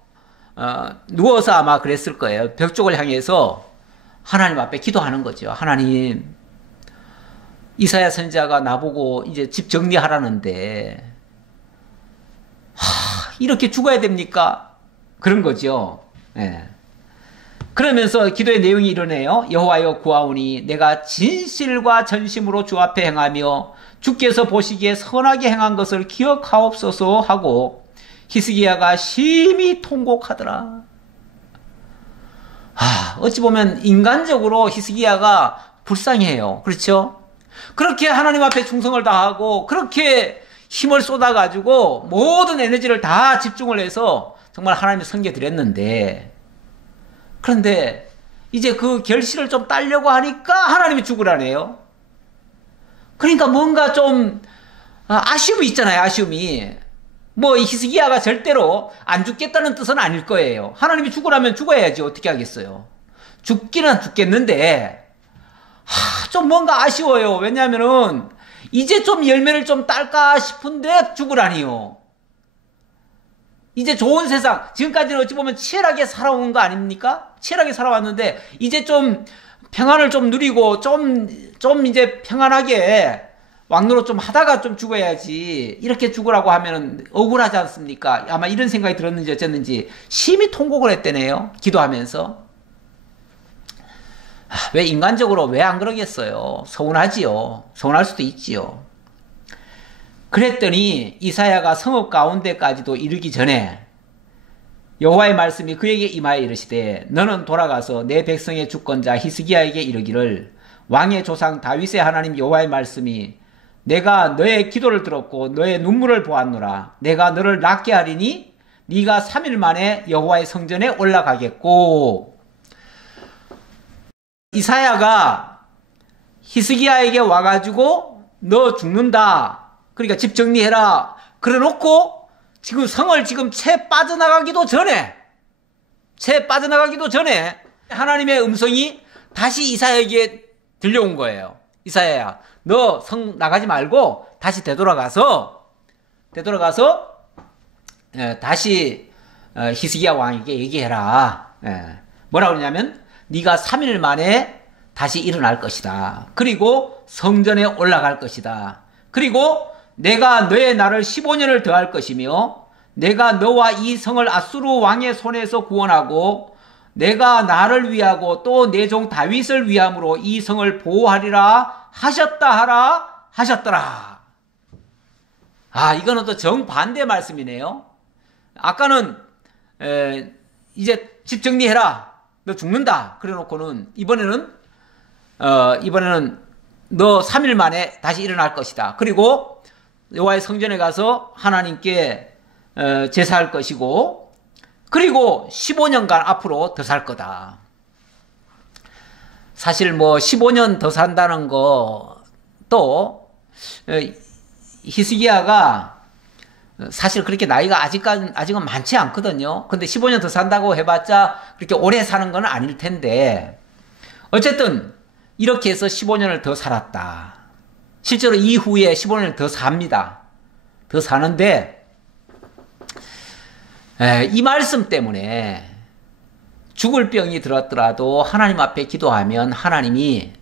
누워서 아마 그랬을 거예요. 벽 쪽을 향해서 하나님 앞에 기도하는 거죠. 하나님, 이사야 선지자가 나보고 이제 집 정리하라는데 이렇게 죽어야 됩니까? 그런 거죠. 예. 그러면서 기도의 내용이 이러네요. 여호와여 구하오니 내가 진실과 전심으로 주 앞에 행하며 주께서 보시기에 선하게 행한 것을 기억하옵소서 하고 히스기야가 심히 통곡하더라. 어찌 보면 인간적으로 히스기야가 불쌍해요. 그렇죠? 그렇게 하나님 앞에 충성을 다하고 그렇게 힘을 쏟아가지고 모든 에너지를 다 집중을 해서 정말 하나님을 섬겨드렸는데, 그런데 이제 그 결실을 좀 따려고 하니까 하나님이 죽으라네요. 그러니까 뭔가 좀 아쉬움이 있잖아요. 아쉬움이. 뭐 히스기야가 절대로 안 죽겠다는 뜻은 아닐 거예요. 하나님이 죽으라면 죽어야지 어떻게 하겠어요. 죽기는 죽겠는데 좀 뭔가 아쉬워요. 왜냐하면은 이제 좀 열매를 좀 딸까 싶은데 죽으라니요. 이제 좋은 세상, 지금까지는 어찌 보면 치열하게 살아온 거 아닙니까? 치열하게 살아왔는데 이제 좀 평안을 좀 누리고 좀 이제 평안하게 왕노릇 좀 하다가 좀 죽어야지, 이렇게 죽으라고 하면 억울하지 않습니까? 아마 이런 생각이 들었는지 어쨌는지 심히 통곡을 했대네요. 기도하면서. 왜 인간적으로 왜 안 그러겠어요? 서운하지요. 서운할 수도 있지요. 그랬더니 이사야가 성읍 가운데까지도 이르기 전에 여호와의 말씀이 그에게 임하여 이르시되, 너는 돌아가서 내 백성의 주권자 히스기야에게 이르기를, 왕의 조상 다윗의 하나님 여호와의 말씀이 내가 너의 기도를 들었고 너의 눈물을 보았노라. 내가 너를 낫게 하리니 네가 3일 만에 여호와의 성전에 올라가겠고. 이사야가 히스기야에게 와가지고 너 죽는다, 그러니까 집 정리해라 그래 놓고 지금 성을 지금 채 빠져나가기도 전에 하나님의 음성이 다시 이사야에게 들려온 거예요. 이사야야, 너 성 나가지 말고 다시 되돌아가서 다시 히스기야 왕에게 얘기해라. 뭐라고 그러냐면 네가 3일 만에 다시 일어날 것이다. 그리고 성전에 올라갈 것이다. 그리고 내가 너의 날을 15년을 더할 것이며 내가 너와 이 성을 아수르 왕의 손에서 구원하고 내가 나를 위하고 또 내 종 다윗을 위함으로 이 성을 보호하리라 하셨다 하라 하셨더라. 이거는 또 정반대 말씀이네요. 아까는 이제 집 정리해라. 너 죽는다. 그래 놓고는 이번에는 너 3일 만에 다시 일어날 것이다. 그리고 여호와의 성전에 가서 하나님께 제사할 것이고, 그리고 15년간 앞으로 더 살 거다. 사실 뭐 15년 더 산다는 것도 히스기야가 사실 그렇게 나이가 아직은 많지 않거든요. 근데 15년 더 산다고 해봤자 그렇게 오래 사는 건 아닐 텐데, 어쨌든 이렇게 해서 15년을 더 살았다. 실제로 이후에 15년을 더 삽니다. 더 사는데, 이 말씀 때문에 죽을 병이 들었더라도 하나님 앞에 기도하면 하나님이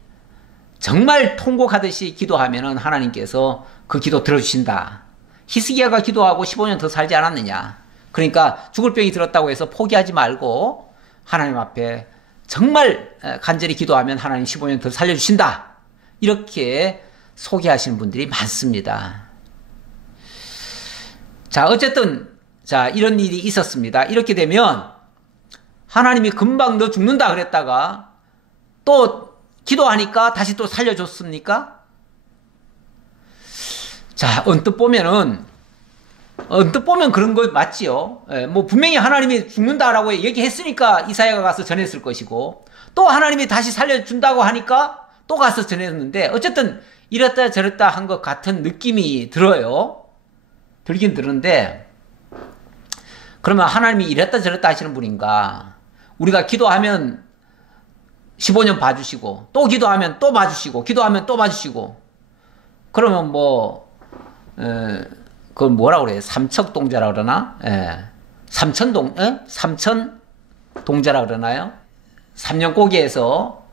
정말 통곡하듯이 기도하면은 하나님께서 그 기도 들어주신다. 히스기야가 기도하고 15년 더 살지 않았느냐. 그러니까 죽을 병이 들었다고 해서 포기하지 말고 하나님 앞에 정말 간절히 기도하면 하나님 15년 더 살려주신다. 이렇게 소개하시는 분들이 많습니다. 자, 어쨌든 이런 일이 있었습니다. 이렇게 되면 하나님이 금방 너 죽는다 그랬다가 또 기도하니까 다시 또 살려줬습니까? 자, 언뜻 보면 그런 거 맞지요. 뭐 분명히 하나님이 죽는다라고 얘기했으니까 이사야가 가서 전했을 것이고, 또 하나님이 다시 살려준다고 하니까 또 가서 전했는데, 어쨌든 이랬다 저랬다 한 것 같은 느낌이 들어요. 들긴 드는데, 그러면 하나님이 이랬다 저랬다 하시는 분인가? 우리가 기도하면 15년 봐주시고, 또 기도하면 또 봐주시고, 기도하면 또 봐주시고, 그러면 그걸 뭐라 그래요? 삼척동자라 그러나? 삼천동자라 그러나요? 3년 고기에서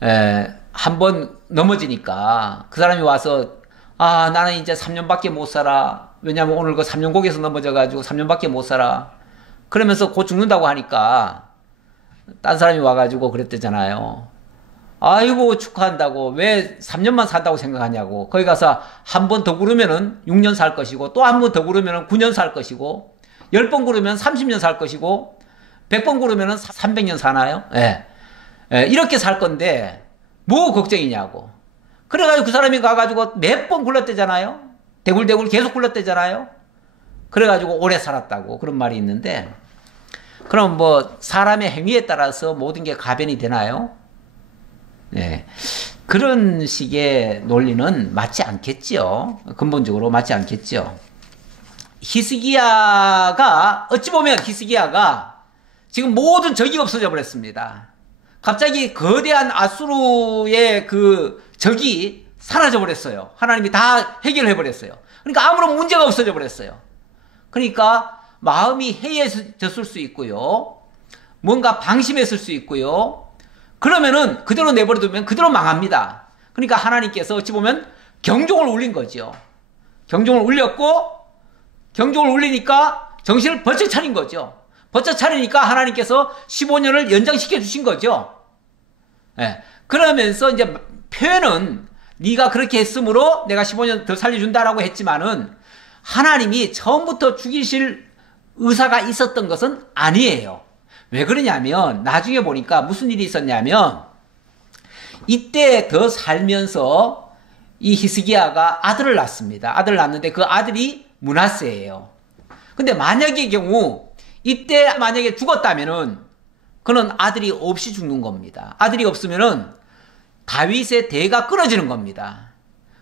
한 번 넘어지니까 그 사람이 와서 나는 이제 3년밖에 못 살아. 왜냐면 오늘 그 3년 고기에서 넘어져가지고 3년밖에 못 살아. 그러면서 곧 죽는다고 하니까 딴 사람이 와가지고 그랬대잖아요. 아이고 축하한다고, 왜 3년만 산다고 생각하냐고. 거기 가서 한 번 더 구르면은 6년 살 것이고, 또 한 번 더 구르면은 9년 살 것이고, 10번 구르면 30년 살 것이고, 100번 구르면은 300년 사나요? 이렇게 살 건데 뭐 걱정이냐고. 그래가지고 그 사람이 가가지고 몇 번 굴렀대잖아요. 대굴대굴 계속 굴렀대잖아요. 그래가지고 오래 살았다고 그런 말이 있는데, 그럼 뭐 사람의 행위에 따라서 모든 게 가변이 되나요? 그런 식의 논리는 맞지 않겠지요. 근본적으로 맞지 않겠죠. 히스기야가, 어찌 보면 히스기야가 지금 모든 적이 없어져 버렸습니다. 갑자기 거대한 아수르의 그 적이 사라져 버렸어요. 하나님이 다 해결해 버렸어요. 그러니까 아무런 문제가 없어져 버렸어요. 그러니까 마음이 해이해졌을 수 있고요. 뭔가 방심했을 수 있고요. 그러면은 그대로 내버려두면 그대로 망합니다. 그러니까 하나님께서 어찌 보면 경종을 울린 거죠. 경종을 울렸고, 경종을 울리니까 정신을 번쩍 차린 거죠. 번쩍 차리니까 하나님께서 15년을 연장시켜 주신 거죠. 그러면서 이제 표현은 네가 그렇게 했으므로 내가 15년 더 살려준다라고 했지만은 하나님이 처음부터 죽이실 의사가 있었던 것은 아니에요. 왜 그러냐면 나중에 보니까 무슨 일이 있었냐면, 이때 더 살면서 이 히스기야가 아들을 낳습니다. 아들을 낳는데 그 아들이 므낫세예요. 근데 만약의 경우 이때 만약에 죽었다면은 그는 아들이 없이 죽는 겁니다. 아들이 없으면은 다윗의 대가 끊어지는 겁니다.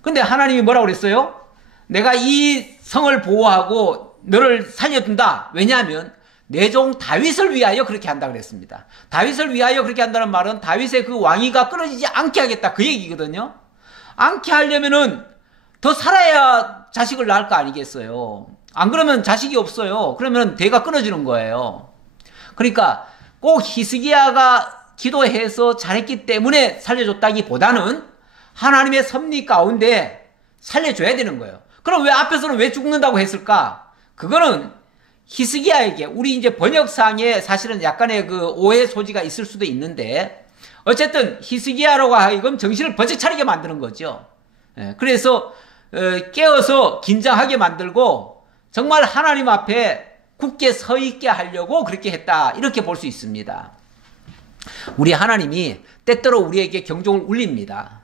근데 하나님이 뭐라고 그랬어요? 내가 이 성을 보호하고 너를 살려준다. 왜냐하면 내 종 다윗을 위하여 그렇게 한다 그랬습니다. 다윗을 위하여 그렇게 한다는 말은 다윗의 그 왕위가 끊어지지 않게 하겠다, 그 얘기거든요. 않게 하려면은 더 살아야 자식을 낳을 거 아니겠어요. 안 그러면 자식이 없어요. 그러면 대가 끊어지는 거예요. 그러니까 꼭 히스기야가 기도해서 잘했기 때문에 살려줬다기보다는 하나님의 섭리 가운데 살려줘야 되는 거예요. 그럼 왜 앞에서는 왜 죽는다고 했을까? 그거는 히스기야에게, 우리 이제 번역상에 사실은 약간의 그 오해 소지가 있을 수도 있는데, 어쨌든 히스기야로 하여금 정신을 번쩍 차리게 만드는 거죠. 그래서 깨어서 긴장하게 만들고 정말 하나님 앞에 굳게 서 있게 하려고 그렇게 했다. 이렇게 볼 수 있습니다. 우리 하나님이 때때로 우리에게 경종을 울립니다.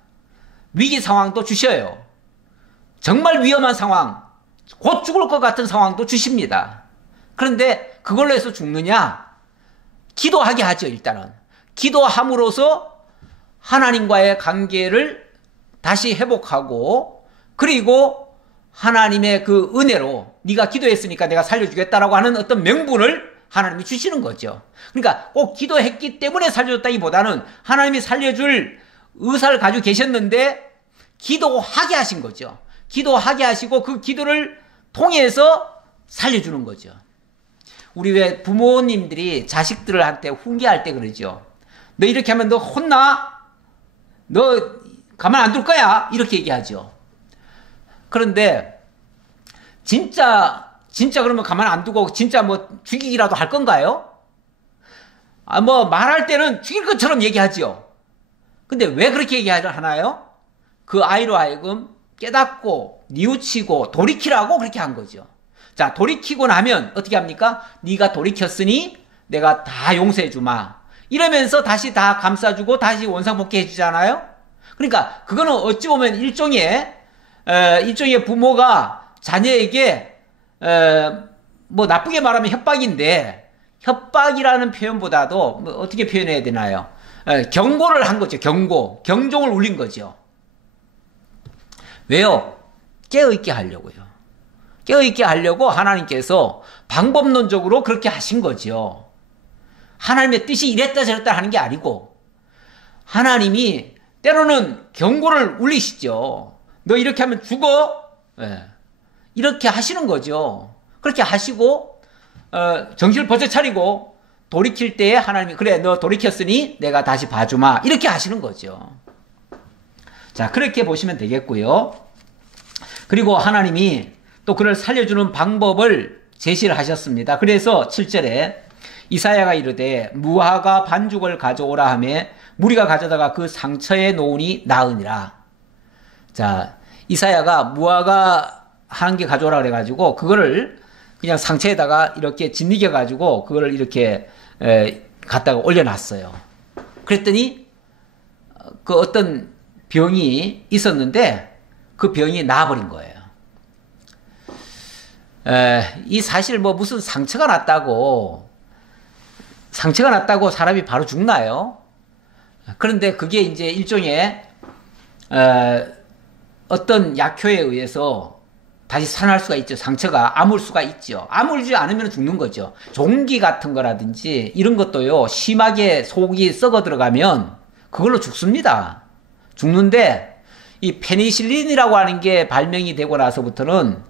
위기 상황도 주셔요. 정말 위험한 상황, 곧 죽을 것 같은 상황도 주십니다. 그런데 그걸로 해서 죽느냐? 기도하게 하죠. 일단은 기도함으로써 하나님과의 관계를 다시 회복하고, 그리고 하나님의 그 은혜로 네가 기도했으니까 내가 살려주겠다라고 하는 어떤 명분을 하나님이 주시는 거죠. 그러니까 꼭 기도했기 때문에 살려줬다기보다는 하나님이 살려줄 의사를 가지고 계셨는데 기도하게 하신 거죠. 기도하게 하시고 그 기도를 통해서 살려주는 거죠. 우리 왜 부모님들이 자식들한테 훈계할 때 그러죠. 너 이렇게 하면 너 혼나? 너 가만 안 둘 거야? 이렇게 얘기하죠. 그런데 진짜 그러면 가만 안 두고 진짜 뭐 죽이기라도 할 건가요? 뭐 말할 때는 죽일 것처럼 얘기하죠. 근데 왜 그렇게 얘기하나요? 그 아이로 하여금 깨닫고 뉘우치고 돌이키라고 그렇게 한 거죠. 자, 돌이키고 나면 어떻게 합니까? 네가 돌이켰으니 내가 다 용서해 주마. 이러면서 다시 다 감싸주고 다시 원상복귀해 주잖아요. 그러니까 그거는 어찌 보면 일종의 부모가 자녀에게 뭐 나쁘게 말하면 협박인데, 협박이라는 표현보다도 뭐 어떻게 표현해야 되나요? 경고를 한 거죠. 경종을 울린 거죠. 왜요? 깨어있게 하려고요. 깨어있게 하려고 하나님께서 방법론적으로 그렇게 하신 거죠. 하나님의 뜻이 이랬다 저랬다 하는 게 아니고, 하나님이 때로는 경고를 울리시죠. 너 이렇게 하면 죽어. 이렇게 하시는 거죠. 그렇게 하시고 정신을 번쩍 차리고 돌이킬 때에 하나님이 그래 너 돌이켰으니 내가 다시 봐주마. 이렇게 하시는 거죠. 자, 그렇게 보시면 되겠고요. 그리고 하나님이 또 그를 살려주는 방법을 제시를 하셨습니다. 그래서 7절에 이사야가 이르되 무화과 반죽을 가져오라 하매 무리가 가져다가 그 상처에 놓으니 나으니라. 자, 이사야가 무화과 한 개 가져오라 그래가지고 그거를 그냥 상처에다가 이렇게 짓이겨 가지고 그거를 이렇게 갖다가 올려놨어요. 그랬더니 그 어떤 병이 있었는데 그 병이 나아버린 거예요. 이 사실 뭐 무슨 상처가 났다고 사람이 바로 죽나요? 그런데 그게 이제 일종의 어떤 약효에 의해서 다시 살아날 수가 있죠. 상처가 아물 수가 있죠. 아물지 않으면 죽는 거죠. 종기 같은 거라든지 이런 것도요, 심하게 속이 썩어 들어가면 그걸로 죽습니다. 죽는데 이 페니실린이라고 하는 게 발명이 되고 나서부터는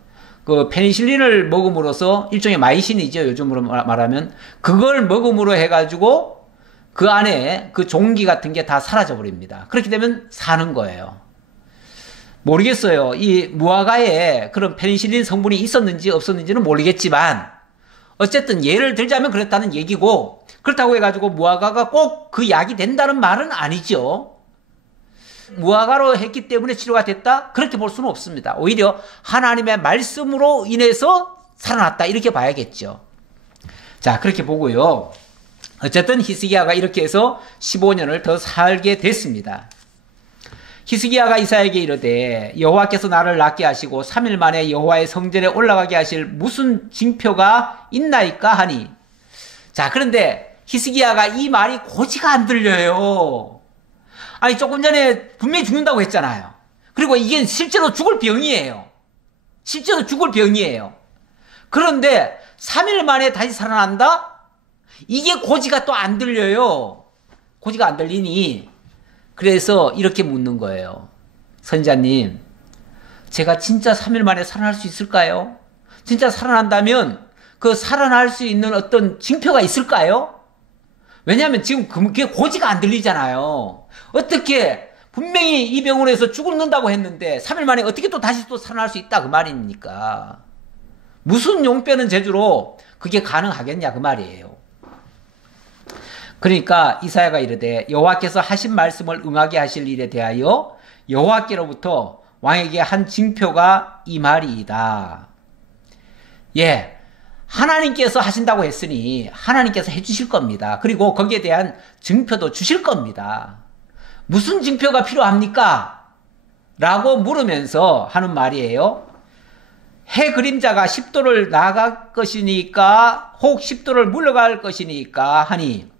그 페니실린을 먹음으로써 일종의 마이신이죠. 요즘으로 말하면 그걸 먹음으로 해가지고 그 안에 그 종기 같은 게 다 사라져 버립니다. 그렇게 되면 사는 거예요. 모르겠어요. 이 무화과에 그런 페니실린 성분이 있었는지 없었는지는 모르겠지만 어쨌든 예를 들자면 그랬다는 얘기고, 그렇다고 해가지고 무화과가 꼭 그 약이 된다는 말은 아니죠. 무화과로 했기 때문에 치료가 됐다? 그렇게 볼 수는 없습니다. 오히려 하나님의 말씀으로 인해서 살아났다 이렇게 봐야겠죠. 자, 그렇게 보고요. 어쨌든 히스기야가 이렇게 해서 15년을 더 살게 됐습니다. 히스기야가 이사야에게 이르되 여호와께서 나를 낫게 하시고 3일 만에 여호와의 성전에 올라가게 하실 무슨 징표가 있나이까 하니. 자, 그런데 히스기야가 이 말이 고지가 안 들려요. 아니, 조금 전에 분명히 죽는다고 했잖아요. 그리고 이게 실제로 죽을 병이에요. 실제로 죽을 병이에요. 그런데 3일 만에 다시 살아난다? 이게 고지가 또 안 들려요. 고지가 안 들리니 그래서 이렇게 묻는 거예요. 선지자님, 제가 진짜 3일 만에 살아날 수 있을까요? 진짜 살아난다면 그 살아날 수 있는 어떤 징표가 있을까요? 왜냐하면 지금 그게 고지가 안 들리잖아요. 어떻게 분명히 이 병원에서 죽는다고 했는데 3일 만에 어떻게 또 다시 또 살아날 수 있다 그 말입니까? 무슨 용빼는 재주로 그게 가능하겠냐 그 말이에요. 그러니까 이사야가 이르되 여호와께서 하신 말씀을 응하게 하실 일에 대하여 여호와께로부터 왕에게 한 징표가 이 말이다. 예, 하나님께서 하신다고 했으니 하나님께서 해주실 겁니다. 그리고 거기에 대한 증표도 주실 겁니다. 무슨 증표가 필요합니까? 라고 물으면서 하는 말이에요. 해 그림자가 10도를 나갈 것이니까 혹 10도를 물러갈 것이니까 하니,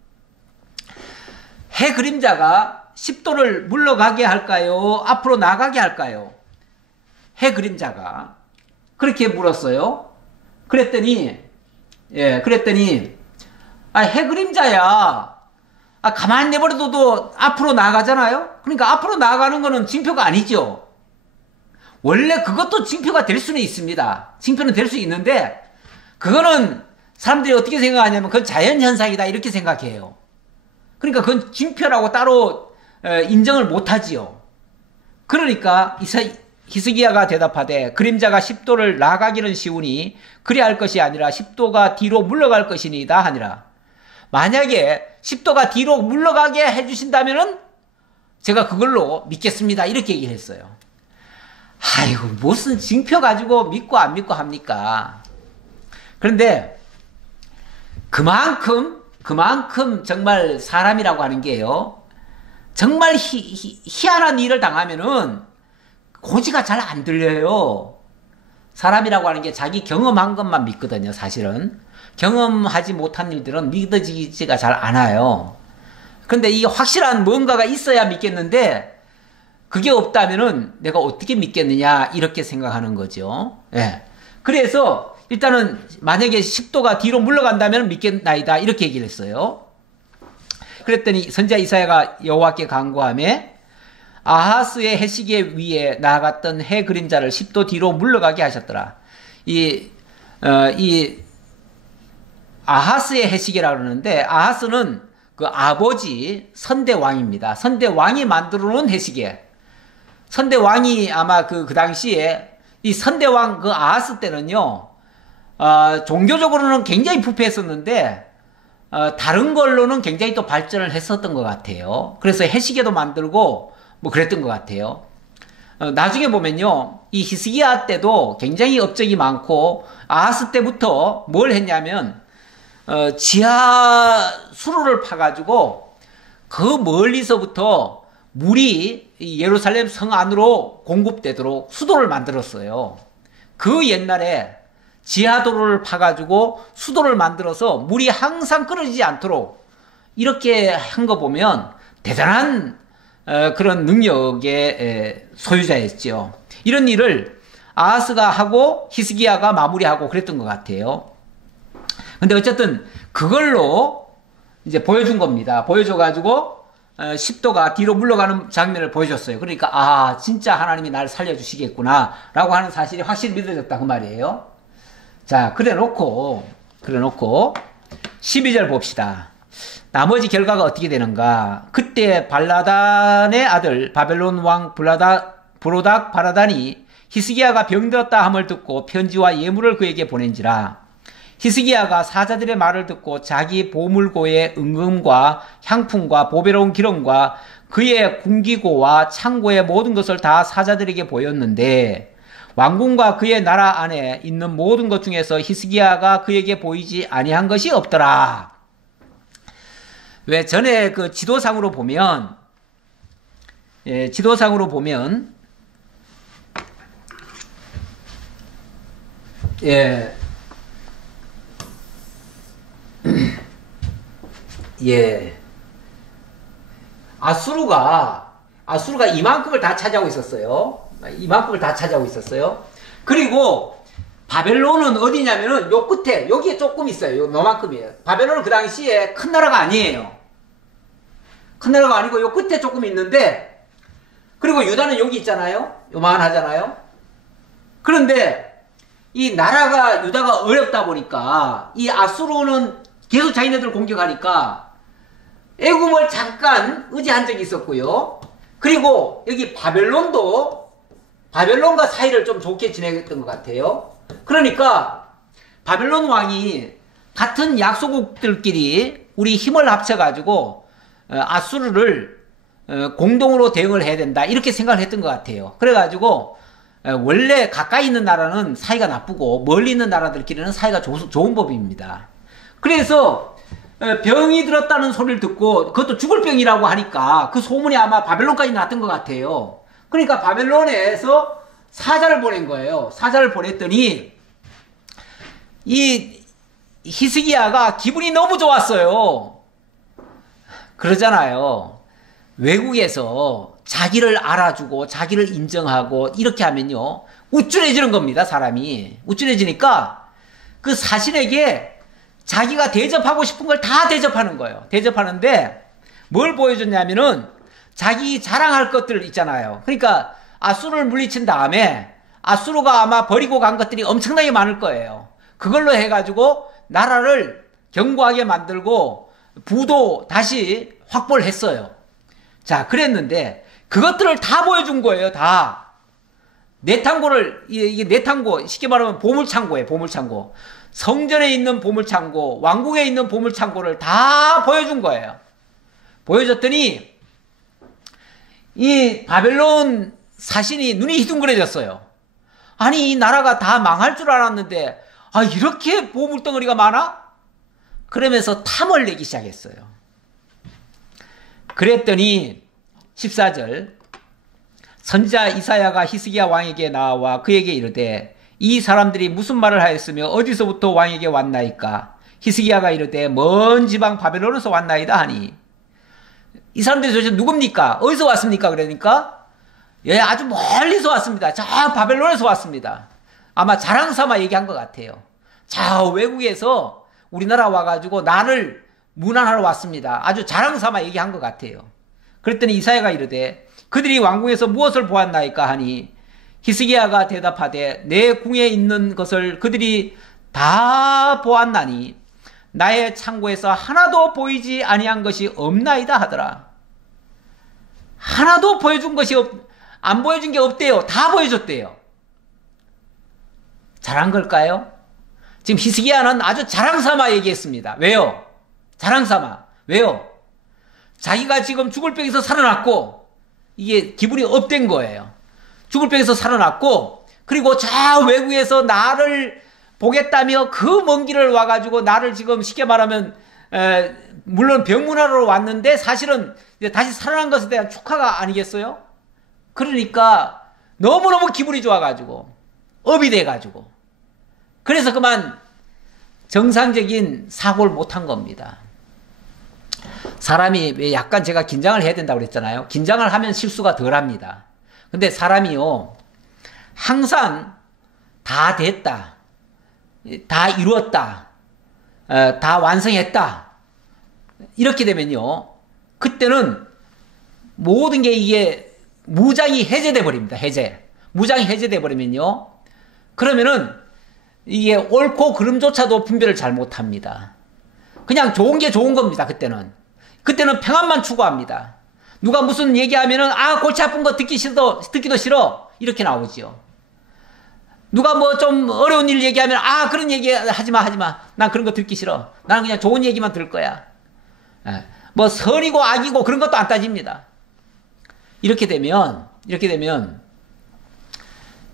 해 그림자가 10도를 물러가게 할까요? 앞으로 나가게 할까요? 해 그림자가 그렇게 물었어요. 그랬더니 해 그림자야, 가만히 내버려둬도 앞으로 나가잖아요. 그러니까 앞으로 나가는 거는 징표가 아니죠. 원래 그것도 징표가 될 수는 있습니다. 징표는 될 수 있는데, 그거는 사람들이 어떻게 생각하냐면 그건 자연현상이다 이렇게 생각해요. 그러니까 그건 징표라고 따로 인정을 못하지요. 그러니까 히스기야가 대답하되, 그림자가 10도를 나가기는 쉬우니 그리할 것이 아니라 10도가 뒤로 물러갈 것이니이다 하니라. 만약에 10도가 뒤로 물러가게 해주신다면은 제가 그걸로 믿겠습니다 이렇게 얘기를 했어요. 아이고, 무슨 징표 가지고 믿고 안 믿고 합니까? 그런데 그만큼 정말 사람이라고 하는 게요, 정말 희한한 일을 당하면은 고지가 잘 안 들려요. 사람이라고 하는 게 자기 경험한 것만 믿거든요. 사실은 경험하지 못한 일들은 믿어지지가 잘 않아요. 그런데 이게 확실한 뭔가가 있어야 믿겠는데, 그게 없다면은 내가 어떻게 믿겠느냐 이렇게 생각하는 거죠. 예. 그래서 일단은 만약에 10도가 뒤로 물러간다면 믿겠나이다 이렇게 얘기를 했어요. 그랬더니 선지자 이사야가 여호와께 간구하며 아하스의 해시계 위에 나아갔던 해 그림자를 10도 뒤로 물러가게 하셨더라. 이 아하스의 해시계라고 그러는데, 아하스는 그 아버지 선대왕입니다. 선대왕이 만들어 놓은 해시계. 선대왕이 아마 그 당시에 이 선대왕 그 아하스 때는요, 종교적으로는 굉장히 부패했었는데, 다른 걸로는 굉장히 또 발전을 했었던 것 같아요. 그래서 해시계도 만들고 뭐 그랬던 것 같아요. 나중에 보면요, 이 히스기야 때도 굉장히 업적이 많고, 아하스 때부터 뭘 했냐면, 지하 수로를 파가지고 그 멀리서부터 물이 예루살렘 성 안으로 공급되도록 수도를 만들었어요. 그 옛날에 지하도로를 파가지고 수도를 만들어서 물이 항상 끊어지지 않도록 이렇게 한 거 보면 대단한 그런 능력의 소유자였죠. 이런 일을 아하스가 하고 히스기야가 마무리하고 그랬던 것 같아요. 근데 어쨌든 그걸로 이제 보여준 겁니다. 보여줘가지고 10도가 뒤로 물러가는 장면을 보여줬어요. 그러니까 진짜 하나님이 나를 살려주시겠구나 라고 하는 사실이 확실히 믿어졌다 그 말이에요. 자, 그래놓고 12절 봅시다. 나머지 결과가 어떻게 되는가. 그때 발라단의 아들 바벨론 왕 브로닥 바라단이 히스기야가 병들었다 함을 듣고 편지와 예물을 그에게 보낸지라. 히스기야가 사자들의 말을 듣고 자기 보물고의 은금과 향품과 보배로운 기름과 그의 궁기고와 창고의 모든 것을 다 사자들에게 보였는데, 왕궁과 그의 나라 안에 있는 모든 것 중에서 히스기야가 그에게 보이지 아니한 것이 없더라. 왜 전에 그 지도상으로 보면 예, 아수르가 이만큼을 다 차지하고 있었어요. 그리고 바벨론은 어디냐면은 요 끝에, 여기에 조금 있어요. 요만큼이에요. 바벨론은 그 당시에 큰 나라가 아니에요. 큰 나라가 아니고 요 끝에 조금 있는데, 그리고 유다는 여기 있잖아요. 요만하잖아요. 그런데 이 나라가 유다가 어렵다 보니까 이 아수르는 계속 자기네들 공격하니까 애굽을 잠깐 의지한 적이 있었고요. 그리고 여기 바벨론과 사이를 좀 좋게 지냈던 것 같아요. 그러니까 바벨론 왕이 같은 약소국들끼리 우리 힘을 합쳐가지고 아수르를 공동으로 대응을 해야 된다. 이렇게 생각을 했던 것 같아요. 그래가지고 원래 가까이 있는 나라는 사이가 나쁘고 멀리 있는 나라들끼리는 사이가 좋은 법입니다. 그래서 병이 들었다는 소리를 듣고 그것도 죽을 병이라고 하니까 그 소문이 아마 바벨론까지 났던 것 같아요. 그러니까 바벨론에서 사자를 보낸 거예요. 사자를 보냈더니 이 히스기야가 기분이 너무 좋았어요. 그러잖아요. 외국에서 자기를 알아주고 자기를 인정하고 이렇게 하면요 우쭐해지는 겁니다. 사람이 우쭐해지니까 그 사신에게 자기가 대접하고 싶은 걸 다 대접하는 거예요. 대접하는데 뭘 보여줬냐면은 자기 자랑할 것들 있잖아요. 그러니까 아수르를 물리친 다음에 아수르가 아마 버리고 간 것들이 엄청나게 많을 거예요. 그걸로 해가지고 나라를 견고하게 만들고 부도 다시 확보를 했어요. 자, 그랬는데 그것들을 다 보여준 거예요. 다. 이게 내탕고, 쉽게 말하면 보물창고예요. 보물창고. 성전에 있는 보물창고, 왕궁에 있는 보물창고를 다 보여준 거예요. 보여줬더니 이 바벨론 사신이 눈이 희둥그레졌어요. 아니, 이 나라가 다 망할 줄 알았는데 이렇게 보물덩어리가 많아? 그러면서 탐을 내기 시작했어요. 그랬더니 14절 선지자 이사야가 히스기야 왕에게 나와 그에게 이르되 이 사람들이 무슨 말을 하였으며 어디서부터 왕에게 왔나이까? 히스기야가 이르되 먼 지방 바벨론에서 왔나이다 하니 이 사람들이 도대체 누굽니까? 어디서 왔습니까? 그러니까 예, 아주 멀리서 왔습니다. 저 바벨론에서 왔습니다. 아마 자랑 삼아 얘기한 것 같아요. 자, 외국에서 우리나라 와가지고 나를 문안하러 왔습니다. 아주 자랑 삼아 얘기한 것 같아요. 그랬더니 이사야가 이르되 그들이 왕궁에서 무엇을 보았나이까 하니 히스기야가 대답하되 내 궁에 있는 것을 그들이 다 보았나니 나의 창고에서 하나도 보이지 아니한 것이 없나이다 하더라. 하나도 안 보여준 게 없대요. 다 보여줬대요. 잘한 걸까요? 지금 히스기야는 아주 자랑삼아 얘기했습니다. 왜요? 자랑삼아. 왜요? 자기가 지금 죽을 병에서 살아났고 이게 기분이 업된 거예요. 죽을 병에서 살아났고 그리고 저 외국에서 나를 보겠다며 그 먼 길을 와가지고 나를 지금 쉽게 말하면 물론 병문안으로 왔는데 사실은 이제 다시 살아난 것에 대한 축하가 아니겠어요? 그러니까 너무너무 기분이 좋아가지고 업이 돼가지고 그래서 그만 정상적인 사고를 못한 겁니다. 사람이 왜 약간 제가 긴장을 해야 된다고 그랬잖아요. 긴장을 하면 실수가 덜합니다. 근데 사람이요 항상 다 됐다, 다 이루었다, 다 완성했다 이렇게 되면요 그때는 모든 게 이게 무장이 해제돼 버립니다. 무장이 해제돼 버리면요 그러면은 이게 옳고 그름조차도 분별을 잘 못합니다. 그냥 좋은 게 좋은 겁니다. 그때는 평안만 추구합니다. 누가 무슨 얘기하면은 골치 아픈 거 듣기도 싫어 이렇게 나오지요. 누가 뭐 좀 어려운 일 얘기하면 그런 얘기 하지마 난 그런 거 듣기 싫어. 나는 그냥 좋은 얘기만 들을 거야. 뭐 선이고 악이고 그런 것도 안 따집니다. 이렇게 되면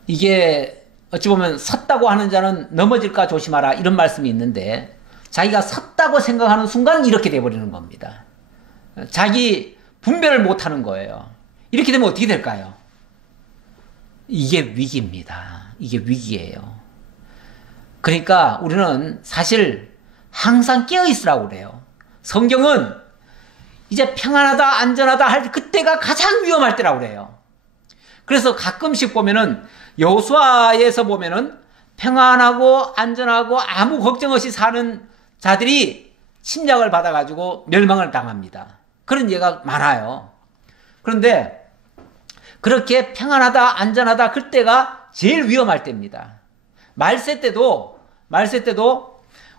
이게 어찌 보면 섰다고 하는 자는 넘어질까 조심하라 이런 말씀이 있는데 자기가 섰다고 생각하는 순간 이렇게 돼버리는 겁니다. 자기 분별을 못하는 거예요. 이렇게 되면 어떻게 될까요? 이게 위기입니다. 이게 위기예요. 그러니까 우리는 사실 항상 깨어있으라고 그래요. 성경은 이제 평안하다 안전하다 할 그때가 가장 위험할 때라고 그래요. 그래서 가끔씩 보면은 여호수아에서 보면은 평안하고 안전하고 아무 걱정 없이 사는 자들이 침략을 받아가지고 멸망을 당합니다. 그런 예가 많아요. 그런데 그렇게 평안하다 안전하다 그때가 제일 위험할 때입니다. 말세 때도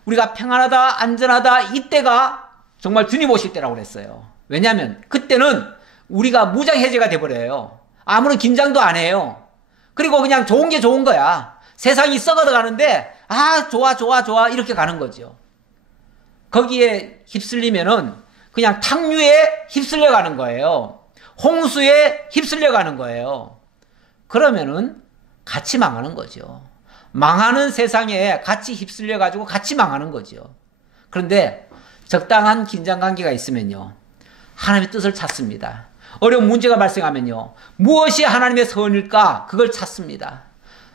우리가 평안하다 안전하다 이때가 정말 주님 오실 때라고 그랬어요. 왜냐하면 그때는 우리가 무장해제가 돼버려요. 아무런 긴장도 안 해요. 그리고 그냥 좋은 게 좋은 거야. 세상이 썩어도 가는데 좋아 이렇게 가는 거죠. 거기에 휩쓸리면은 그냥 탕류에 휩쓸려 가는 거예요. 홍수에 휩쓸려 가는 거예요. 그러면은 같이 망하는 거죠. 망하는 세상에 같이 휩쓸려 가지고 같이 망하는 거죠. 그런데 적당한 긴장관계가 있으면요, 하나님의 뜻을 찾습니다. 어려운 문제가 발생하면요, 무엇이 하나님의 선일까? 그걸 찾습니다.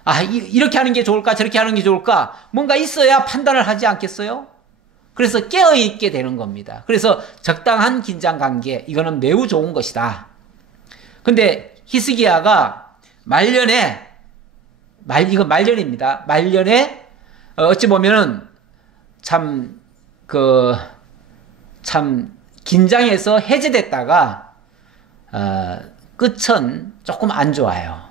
아, 이렇게 하는 게 좋을까? 저렇게 하는 게 좋을까? 뭔가 있어야 판단을 하지 않겠어요? 그래서 깨어있게 되는 겁니다. 그래서 적당한 긴장관계, 이거는 매우 좋은 것이다. 근데 히스기야가 말년에, 이건 말년입니다. 말년에 어찌 보면은 참 긴장해서 해제됐다가 끝은 조금 안 좋아요.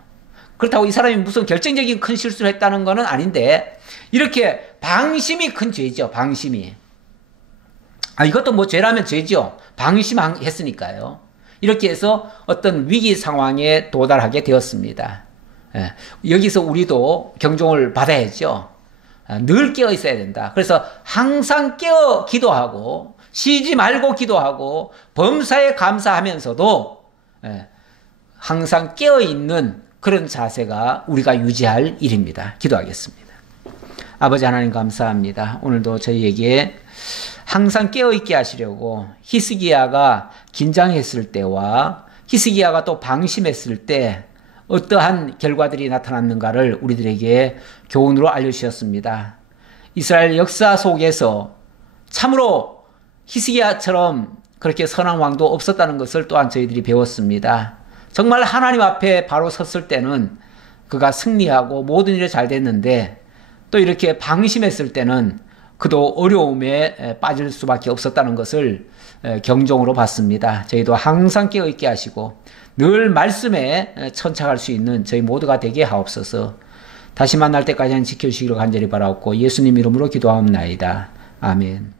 그렇다고 이 사람이 무슨 결정적인 큰 실수를 했다는 것은 아닌데, 이렇게 방심이 큰 죄죠. 방심이. 이것도 뭐 죄라면 죄죠. 방심했으니까요. 이렇게 해서 어떤 위기 상황에 도달하게 되었습니다. 여기서 우리도 경종을 받아야죠. 늘 깨어 있어야 된다. 그래서 항상 깨어 기도하고, 쉬지 말고 기도하고, 범사에 감사하면서도 항상 깨어 있는 그런 자세가 우리가 유지할 일입니다. 기도하겠습니다. 아버지 하나님 감사합니다. 오늘도 저희에게 항상 깨어있게 하시려고 히스기야가 긴장했을 때와 히스기야가 또 방심했을 때 어떠한 결과들이 나타났는가를 우리들에게 교훈으로 알려주셨습니다. 이스라엘 역사 속에서 참으로 히스기야처럼 그렇게 선한 왕도 없었다는 것을 또한 저희들이 배웠습니다. 정말 하나님 앞에 바로 섰을 때는 그가 승리하고 모든 일이 잘 됐는데, 또 이렇게 방심했을 때는 그도 어려움에 빠질 수밖에 없었다는 것을 경종으로 봤습니다. 저희도 항상 깨어있게 하시고 늘 말씀에 천착할 수 있는 저희 모두가 되게 하옵소서. 다시 만날 때까지는 지켜주시기를 간절히 바라옵고 예수님 이름으로 기도하옵나이다. 아멘.